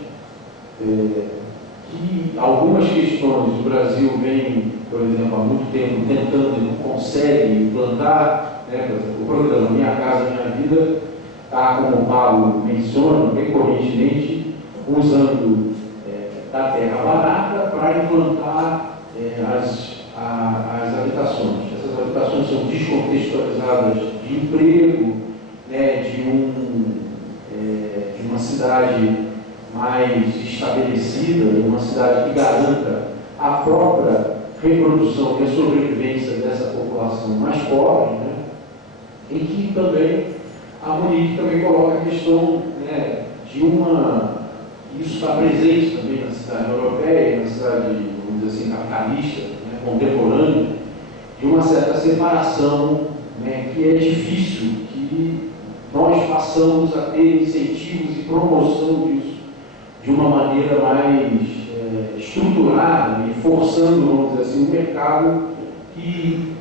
que algumas questões o Brasil vem, por exemplo, há muito tempo tentando e não consegue implantar, né? O programa Minha Casa Minha Vida está, como o Paulo menciona, bem correntemente, usando da terra barata para implantar as habitações. Essas habitações são descontextualizadas de emprego, né, de uma cidade mais estabelecida, uma cidade que garanta a própria reprodução e a sobrevivência dessa população mais pobre, né, em que também a Monique também coloca a questão, né, de isso está presente também na cidade europeia, na cidade, vamos dizer assim, capitalista, né, contemporânea, de uma certa separação, né, que é difícil que nós passamos a ter incentivos e promoção disso de uma maneira mais estruturada e forçando, vamos dizer assim, o mercado que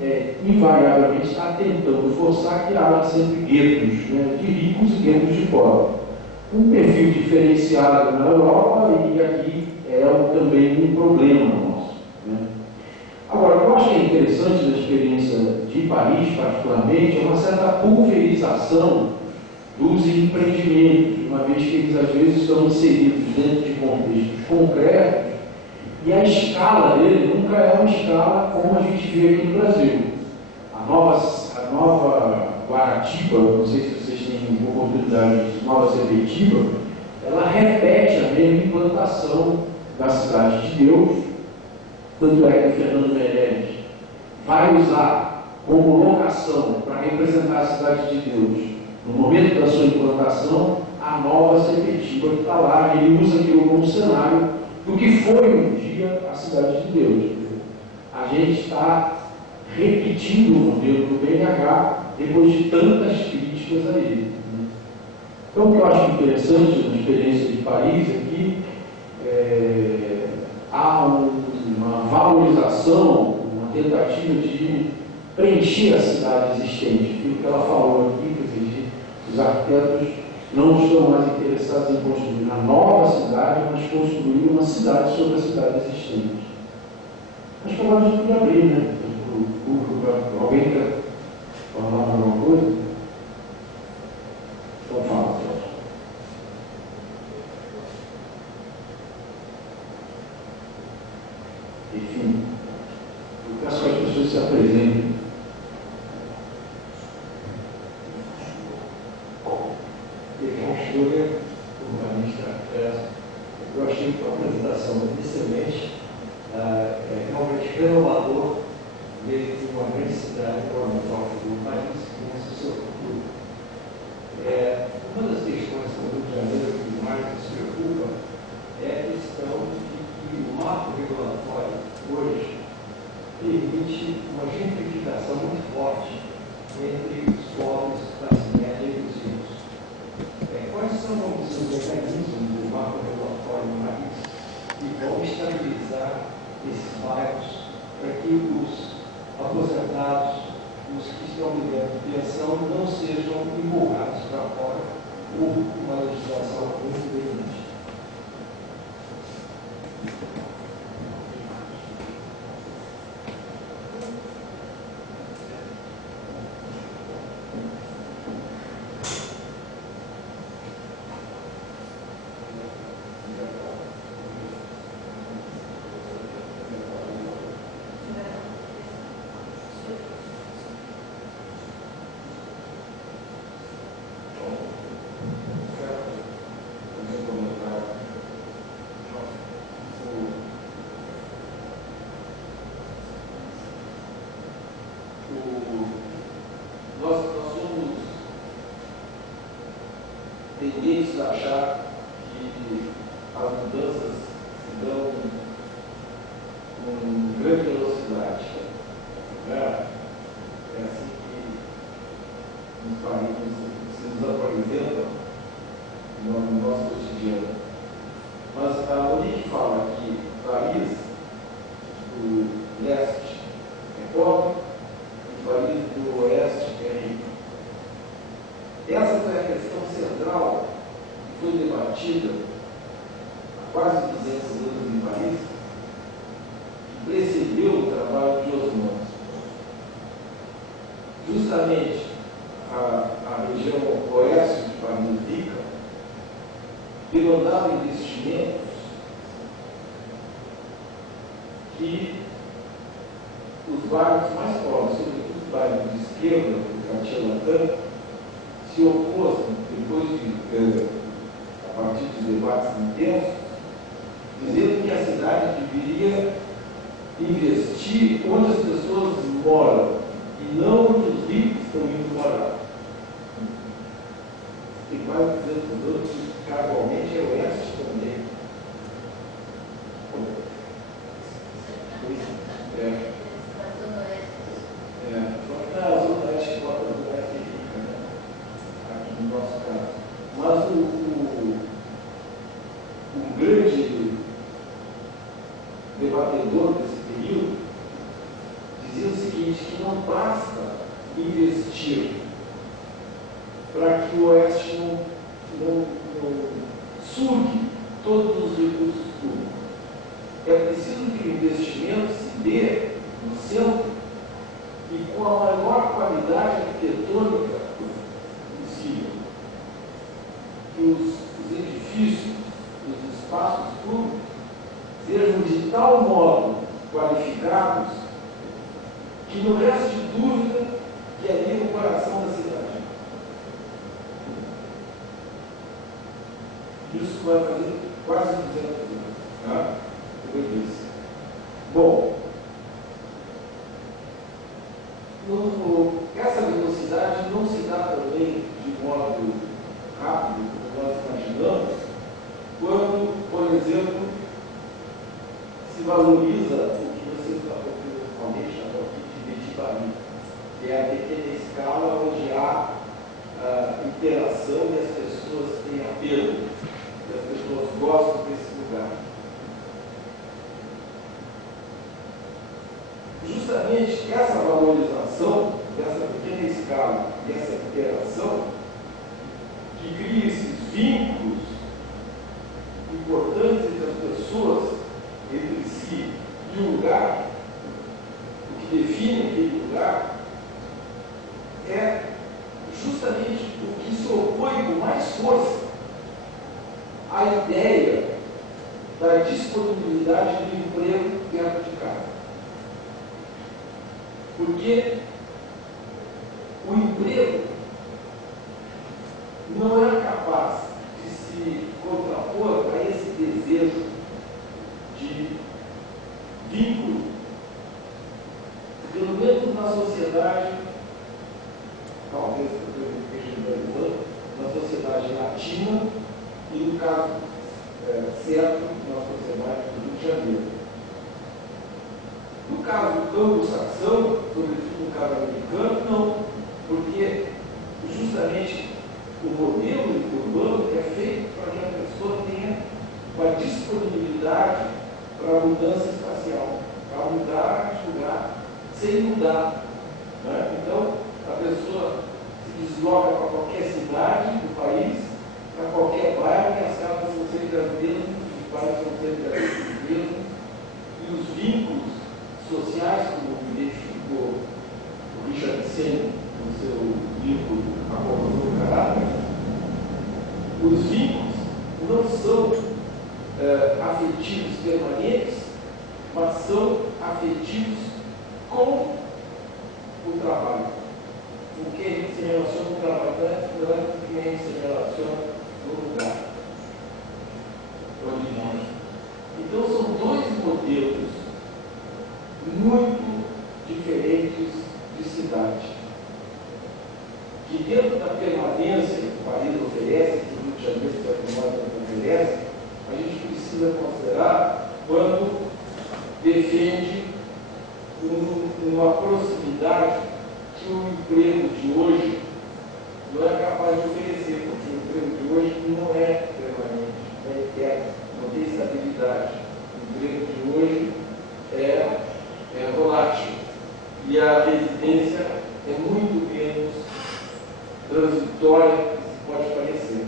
invariavelmente está tentando forçar que haja sempre guetos, né, de ricos e guetos de pobres. Um perfil diferenciado na Europa e aqui também um problema nosso. Né? Agora, o que eu acho que é interessante da experiência de Paris, particularmente, é uma certa pulverização dos empreendimentos, uma vez que eles às vezes estão inseridos dentro de contextos concretos e a escala dele nunca é uma escala como a gente vê aqui no Brasil. A nova Guaratiba, não sei se vocês têm oportunidade de nova Sepetiba, ela repete a mesma implantação da Cidade de Deus, tanto é que o Fernando Meirelles vai usar como locação para representar a Cidade de Deus, no momento da sua implantação, a nova Sepetiba que está lá, e ele usa aquilo como cenário do que foi um dia a Cidade de Deus. A gente está repetindo o modelo do BNH depois de tantas críticas a ele. Então, o que eu acho interessante na experiência de Paris é que há uma valorização, uma tentativa de preencher a cidade existente. Aquilo que ela falou aqui, quer dizer, os arquitetos não estão mais interessados em construir uma nova cidade, mas construir uma cidade sobre a cidade existente. Acho que agora a gente podia abrir, né? Alguém quer falar alguma coisa? Então fala, Jorge. Enfim, eu peço que as pessoas se apresentem. Urbanista, eu achei que a apresentação excelente, realmente renovador veio de uma grande cidade, agora no norte do país, que pensa o seu futuro. Uma das questões do Rio de Janeiro que mais nos preocupa é a questão de que o marco regulatório hoje permite uma gentrificação muito forte entre os pobres, classe média e os ricos. Quais são os mecanismos do marco regulatório no país que vão estabilizar esses bairros para que os aposentados, os que estão vivendo de pensão, não sejam empurrados para fora por uma legislação muito dominante? Nós somos tendentes a achar que as mudanças se dão com grande velocidade. É assim que nos países se nos apresentam no nosso cotidiano. Mas a Monique fala que Paris, do leste, é pobre, e Paris do oeste é rico. Essa foi a questão central que foi debatida há quase 200 anos em Paris, que precedeu o trabalho de Osmond. Justamente a região oeste de Paris rica demandava investimentos que os bairros mais pobres, sobretudo os bairros de esquerda, do Quartier Latin, se opôs, depois a partir dos debates intensos, dizendo que a cidade deveria investir onde as pessoas moram e não onde os ricos estão indo morar. Tem quase 200 anos que casualmente é o oeste também. Só que a zona oeste bota a zona oeste rica, né? Aqui no nosso caso. Mas o grande debatedor desse período dizia o seguinte, que não basta investir para que o oeste não sugue todos os recursos públicos. É preciso que o investimento se dê no centro e com a maior qualidade arquitetônica possível. Que os edifícios, os espaços públicos sejam de tal modo qualificados que não reste dúvida que é ali no coração da cidade. Isso vai fazer quase 200 anos, tá? Como eu disse. Bom, essa velocidade não se dá também de modo rápido, como nós imaginamos, quando, por exemplo, se valoriza o que você alguém chamou aqui de Betibari, que é a pequena escala onde há interação e as pessoas têm apelo, e as pessoas gostam desse lugar. Justamente essa valorização dessa pequena escala e essa interação que cria esses vínculos importantes entre as pessoas, entre si e o lugar, o que define aquele lugar, é justamente o que se opõe com mais força à ideia da disponibilidade do emprego dentro de casa. Porque o emprego não é capaz de se contrapor a esse desejo de vínculo pelo menos na sociedade, talvez eu esteja generalizando, na sociedade latina e, no caso certo, na sociedade do Rio de Janeiro. No caso anglo-saxão, sobretudo no caso americano, não, porque justamente o modelo urbano é feito para que a pessoa tenha uma disponibilidade para a mudança espacial, para mudar de lugar sem mudar. Né? Então, a pessoa se desloca para qualquer cidade do país, para qualquer bairro, que as casas são sempre as mesmas, os bairros são sempre as mesmas, e os vínculos sociais, como identificou o Richard Sennett no seu livro A Formação do Caráter, os vínculos não são afetivos permanentes, mas são afetivos com o trabalho. Com quem a gente se relaciona com o trabalho, não é com quem a gente se relaciona no lugar onde vive. Então são dois modelos muito diferentes de cidade, que dentro da permanência que o país oferece, que o Rio de Janeiro se oferece, a gente precisa considerar quando defende uma proximidade que o emprego de hoje não é capaz de oferecer, porque o emprego de hoje não é permanente, não é eterno, não tem estabilidade. O emprego de hoje é volátil e a residência é muito menos transitória que se pode parecer.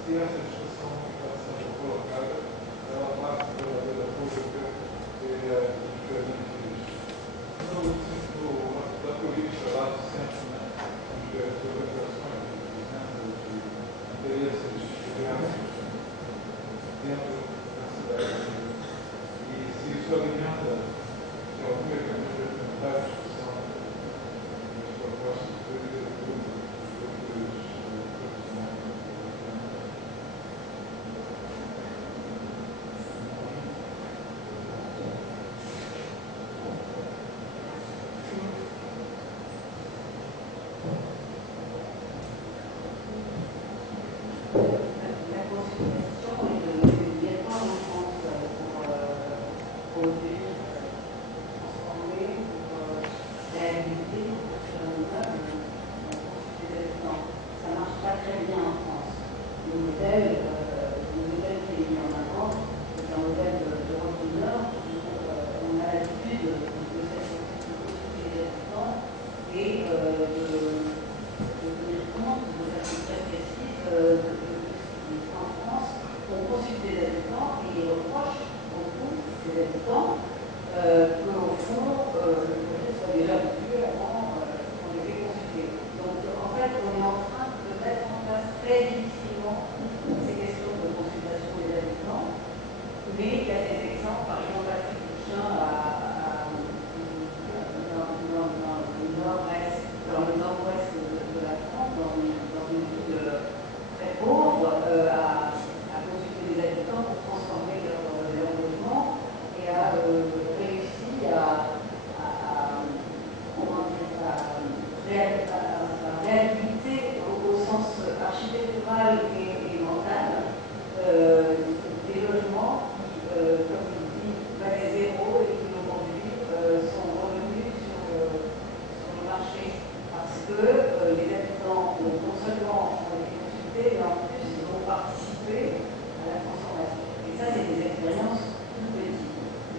Se essa discussão que está sendo colocada, ela passa pela vida pública diferentes da política lá do centro, né? De organizações, de centros de interesses diversos dentro da cidade. E se isso alimenta de algum mecanismo de alimentar a discussão das propostas do poder público,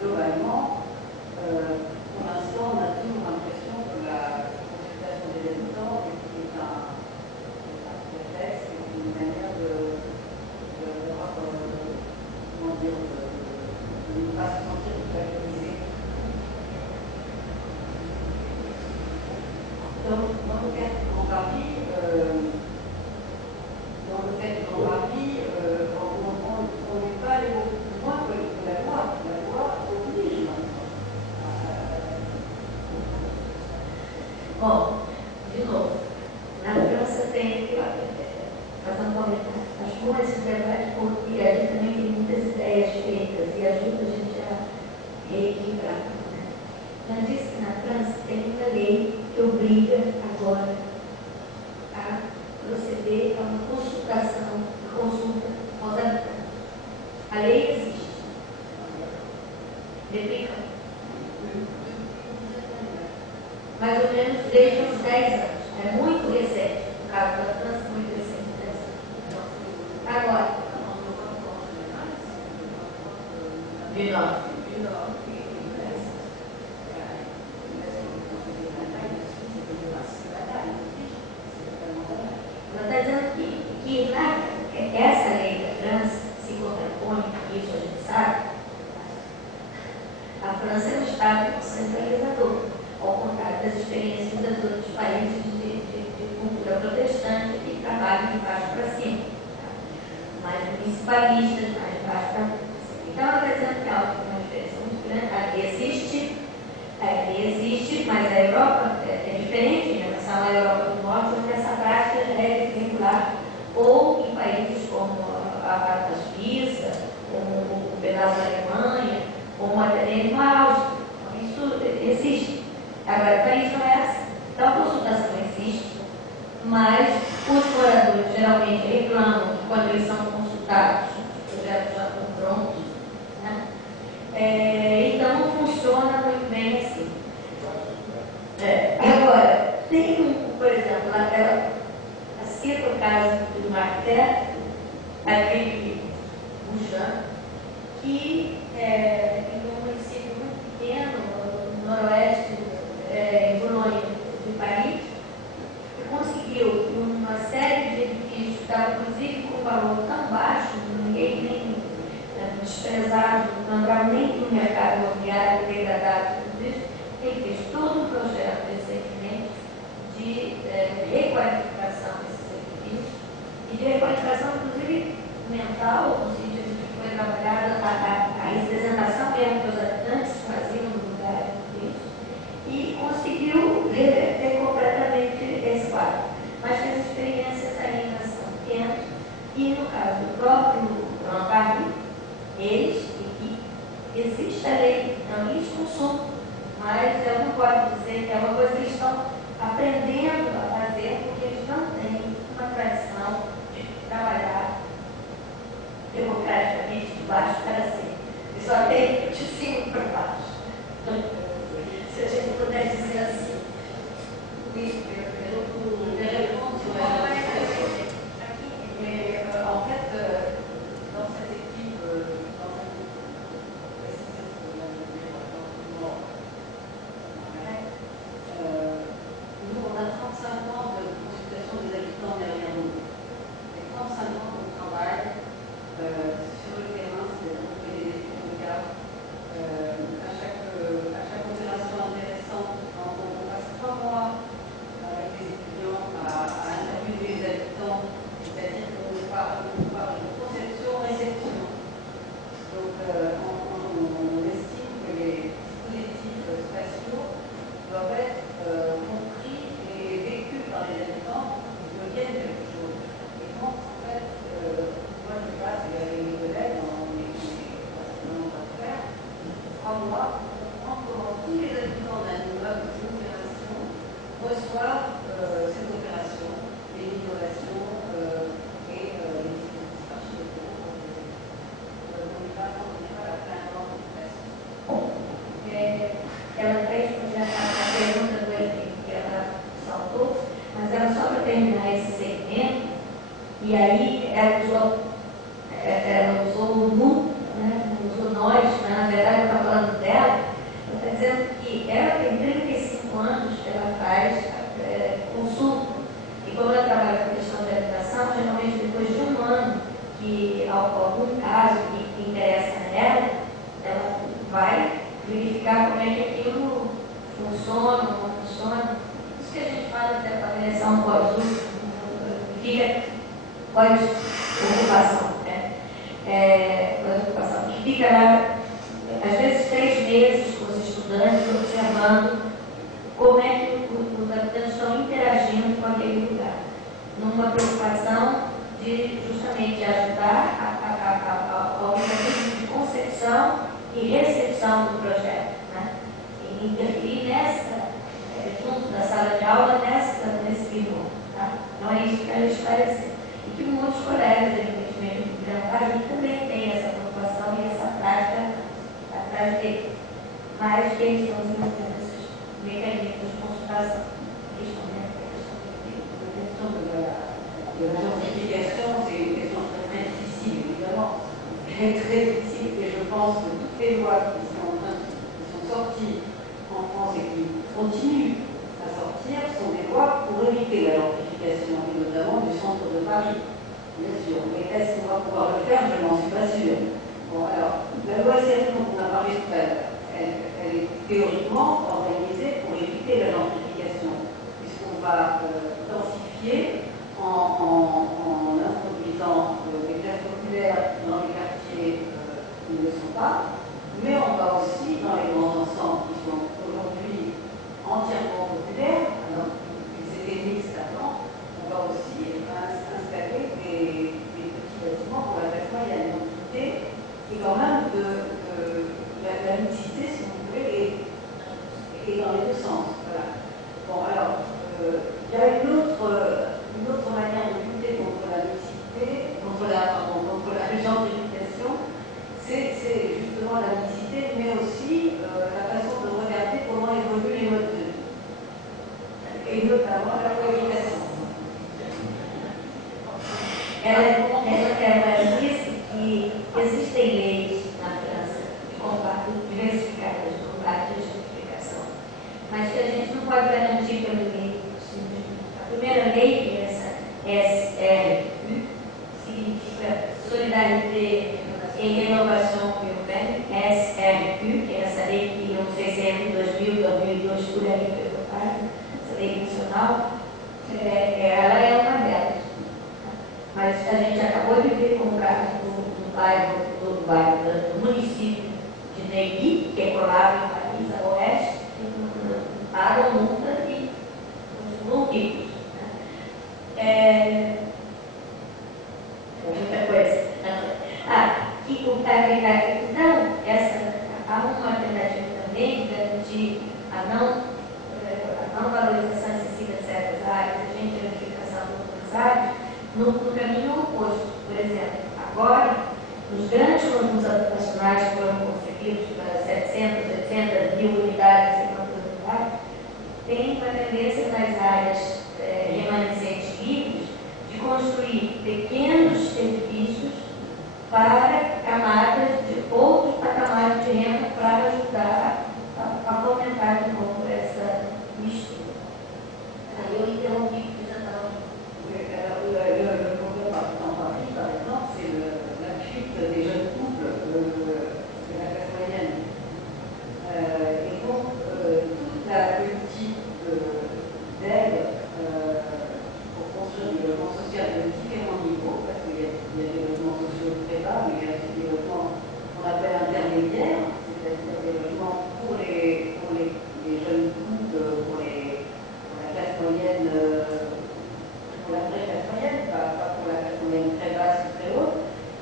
globalement, pour l'instant, on a toujours l'impression que la consultation dans le cas de Grand Paris, on n'est pas allé beaucoup plus loin que la loi. La loi oblige maintenant. Bom, de novo, na França tem, fazendo um comentário, acho bom esse debate porque a gente também tem muitas ideias feitas e ajuda a gente a reequilibrar. Né? Já disse que na França tem uma lei que obriga agora a proceder a uma consulta aos habitantes. A lei existe. Replica. Mais ou menos desde uns 10 anos. É muito recente. No caso da França, muito recente. 10 anos. Agora. De novo. Ela está dizendo que essa lei da França se contrapõe, isso a gente sabe. A França é um Estado centralizador, ao contrário das experiências dos outros países de cultura protestante que trabalham de baixo para cima, mais municipalistas, mais de baixo para cima. Então, ela está dizendo que há uma diferença muito grande. A lei existe, mas a Europa é diferente em relação à Europa do Norte, onde essa prática já é regular, ou em países como a Suíça, como o pedaço da Alemanha, como até mesmo a Áustria. Isso existe. Agora, o país não é assim. Então, a consultação existe, mas os moradores geralmente reclamam que quando eles são consultados, os projetos já estão prontos, né? Então, não funciona muito bem assim. Agora, tem por exemplo, ela cita o caso do arquiteto, aquele Bujan, que em um município muito pequeno, no noroeste, em Boulogne de Paris, conseguiu uma série de edifícios que estavam, inclusive, com um valor tão baixo, ninguém nem desprezado, não entrava nem no mercado imobiliário degradado, tudo isso. Ele fez todo um projeto recentemente de requalificação desses edifícios e de requalificação, inclusive, mental, no sentido de que foi trabalhada a representação mesmo que os habitantes faziam no lugar disso e conseguiu reverter completamente esse quadro. Mas as experiências ainda são pequenas e, no caso do próprio Grand Paris, existe a lei, então eles consultam, mas eu não posso dizer que é uma coisa que eles estão aprendendo a fazer, porque eles não têm uma tradição de trabalhar democraticamente de baixo para cima. Eles só têm de cima para baixo. Se a gente puder dizer assim. En fait, dans cette équipe, nous, on a 35 ans de consultation des habitants derrière nous. Et 35 ans qu'on travaille sur le terrain, c'est-à-dire qu'on fait des études de cas. À chaque opération intéressante, on passe 3 mois avec les étudiants à interviewer les habitants, c'est-à-dire qu'on parle de conception-réception. Donc on estime que les dispositifs spatiaux doivent être compris et vécus par les habitants pour qu'ils deviennent quelque chose. Et donc, en fait, moi je passe avec les collègues, on est pratiquement pas de faire, 3 mois pour comprendre comment tous les habitants d'un immeuble, d'une opération, reçoivent cette opération, les innovations et les dispositifs architecturaux. On n'est pas à la fin de Ela fez a pergunta do Henrique que ela saltou, mas era só para terminar esse segmento, e aí ela usou o nu, né? Usou nós, né? Na verdade eu estava falando dela, ela está dizendo que ela tem 35 anos que ela faz consulta, e como ela trabalha com questão de habitação, geralmente depois de um ano que algum caso que interessa nela, ela vai verificar como é que aquilo funciona ou não funciona. Isso que a gente fala anos de avaliação pós-uso, fica pós-ocupação, né? Pós-ocupação, que fica lá, às vezes 3 meses com os estudantes observando como é que os habitantes estão interagindo com aquele lugar, numa preocupação de justamente ajudar ao mecanismo de concepção e recepção do projeto, né? E interferir junto da sala de aula nesse binomio, tá? Então é isso que eu quero esclarecer. E que muitos colegas, evidentemente, do Grande Paris também têm essa preocupação e essa prática atrás dele, mas que eles estão desenvolvendo esses mecanismos de consultação. La gentrification, c'est une question très difficile, évidemment. Très difficile, et je pense que toutes les lois qui sont sorties en France et qui continuent à sortir sont des lois pour éviter la gentrification, et notamment du centre de Paris, bien sûr. Mais est-ce qu'on va pouvoir le faire? Je n'en suis pas sûre. Bon, alors, la loi SRU dont on a parlé tout à l'heure, elle est théoriquement organisée pour éviter la gentrification, puisqu'on va densifier en introduisant des classes populaires dans les quartiers qui ne le sont pas, mais on va aussi, dans les grands ensembles qui sont aujourd'hui entièrement populaires, alors qu'ils étaient mixtes avant, on va aussi installer des petits bâtiments pour la classe moyenne. Donc l'idée est quand même la mixité, si vous voulez, et dans les deux sens. Voilà. Bon, alors, il y a une autre manière de lutter contre la mixité, contre la gentrification, c'est justement la mixité, mais aussi la façon de regarder comment évoluent les modes de vie, et notamment la cohabitation. Ela disse que existem leis na França de combate diversificadas de combate à gentrificação, mas que a gente não pode garantir pela lei. A primeira lei, que é essa SRU, significa Solidarité et Rénovation Urbaine, SRU, que é essa lei que eu não sei se é de 2000, 2002, por aí que eu faço, essa lei nacional, ela é uma delas. Mas a gente acabou de ver com o caso do município de Neuilly, que é colado em Paris, a oeste, que pagam multa e continuam ricos. Muita coisa. Então, há uma tentativa também de garantir a não valorização excessiva de certas áreas, a gentrificação de outras áreas, no caminho oposto. Por exemplo, agora, os grandes conjuntos habitacionais que foram concebidos para 700, 800 mil unidades e quantas unidades, têm uma tendência nas áreas remanescentes livres de construir pequenos edifícios para camadas de outros patamares de renda para ajudar a fomentar de novo essa mistura. Aí eu interrompi porque já estava. Le problème dans Paris, par exemple, c'est la chute des jeunes couples de la classe moyenne. Et donc, toute la politique d'aide pour construire du logement social de différents niveaux, parce qu'il y a des logements sociaux très bas, mais il y a aussi des logements qu'on appelle intermédiaires, c'est-à-dire des logements pour les jeunes couples, pour la classe moyenne, pour la vraie classe moyenne, pas pour la classe moyenne très basse ou très haute.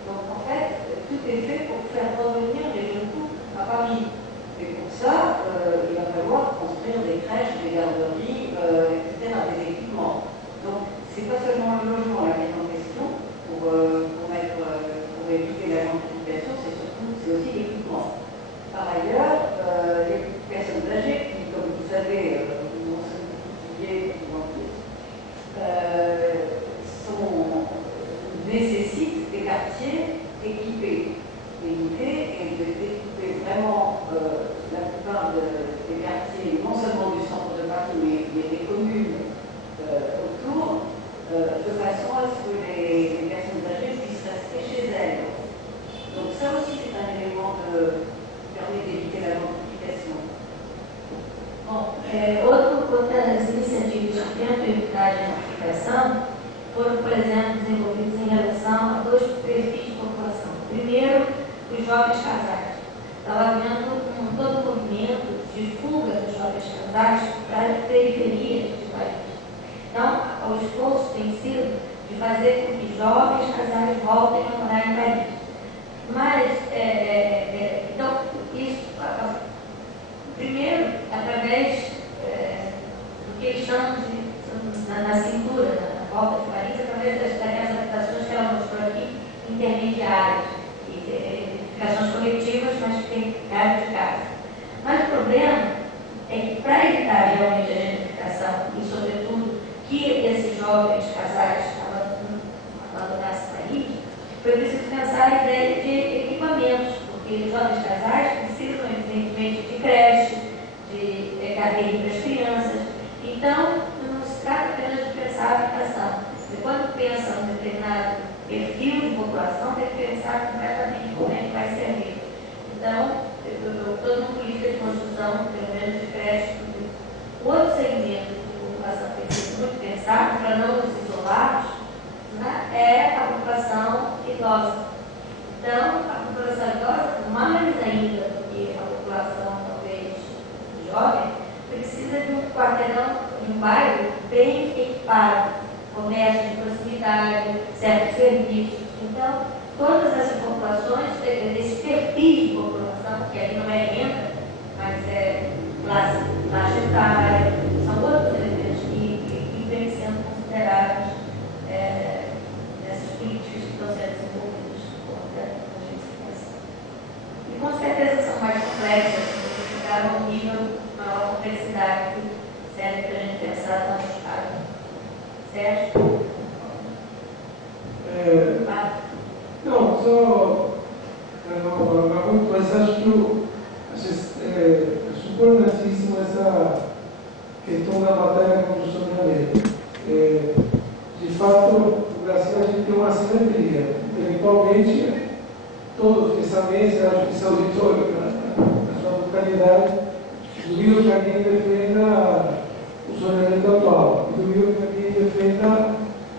Donc en fait, tout est fait pour faire revenir les jeunes couples à Paris. Et pour ça, il va falloir construire des crèches, des garderies, etc., des équipements. Donc, c'est pas seulement le logement la mise en question pour éviter la gentrification, c'est aussi l'équipement. Par ailleurs, les personnes âgées qui, comme vous savez, ont se multiplier de plus en plus, nécessitent des quartiers équipés. Et l'idée est d'équiper vraiment la plupart des quartiers, non seulement du centre de Paris, mais des communes autour, de façon à ce que les personnes âgées puissent rester chez elles. Donc ça aussi c'est un élément qui permet d'éviter la gentrification. Bom, outras iniciativas que na gentrificação foram, por exemplo, desenvolvidos em relação a dois perfis de população. Primeiro, os jovens casais. Estava havendo todo um movimento de fuga dos jovens casais para as periferias do país. Então, o esforço tem sido de fazer com que jovens casais voltem a morar em Paris. Mas, então, isso, primeiro, através do que eles chamam de, na cintura, na volta de Paris, através das adaptações que ela mostrou aqui, intermediárias, edificações coletivas, mas que tem casa de casa. Mas o problema é que, para evitar realmente a gentrificação, e sobretudo que esses jovens casais abandonassem Paris, foi preciso pensar a ideia de equipamentos, porque os jovens casais precisam, evidentemente, de creche, de carteirinha para as crianças. Então, não se trata apenas de pensar a habitação. Você, quando pensa em um determinado perfil de população, tem que pensar completamente como é que vai servir. Então, toda uma política de construção, pelo menos de creche, outro segmento de população que tem sido muito pensado, para não os isolados, né, é a população idosa. Então, a população idosa, mais ainda do que a população, talvez, jovem, precisa de um quarteirão, de um bairro bem equipado, comércio de proximidade, certos serviços. Então, todas essas populações, esse perfil de população, que aqui não é renda, mas é classe etária, são outros elementos que vêm sendo considerados nessas políticas que estão sendo desenvolvidas contra a gentrificação. E com certeza são mais complexas, porque chegaram a um nível maior complexidade que serve para a gente pensar no estado. Certo? Não, só uma coisa, mas acho que é importantíssimo essa questão da batalha contra o soneamento. De fato, no Brasil a gente tem uma simetria. Intelectualmente, todos nessa mesa, acho que esse auditório, na sua totalidade, duvido que alguém defenda o soneamento atual. Duvido que alguém defenda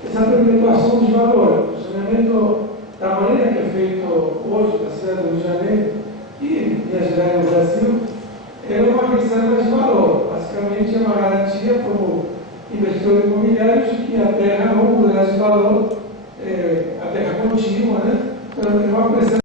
essa perpetuação de valor. O saneamento, da maneira que é feito hoje na cidade do Rio de Janeiro e em Minas Gerais no Brasil, é uma reserva de valor. Basicamente, é uma garantia como investidor imobiliário de que a terra não mudará de valor, a terra contínua, né? Então, tem uma pressão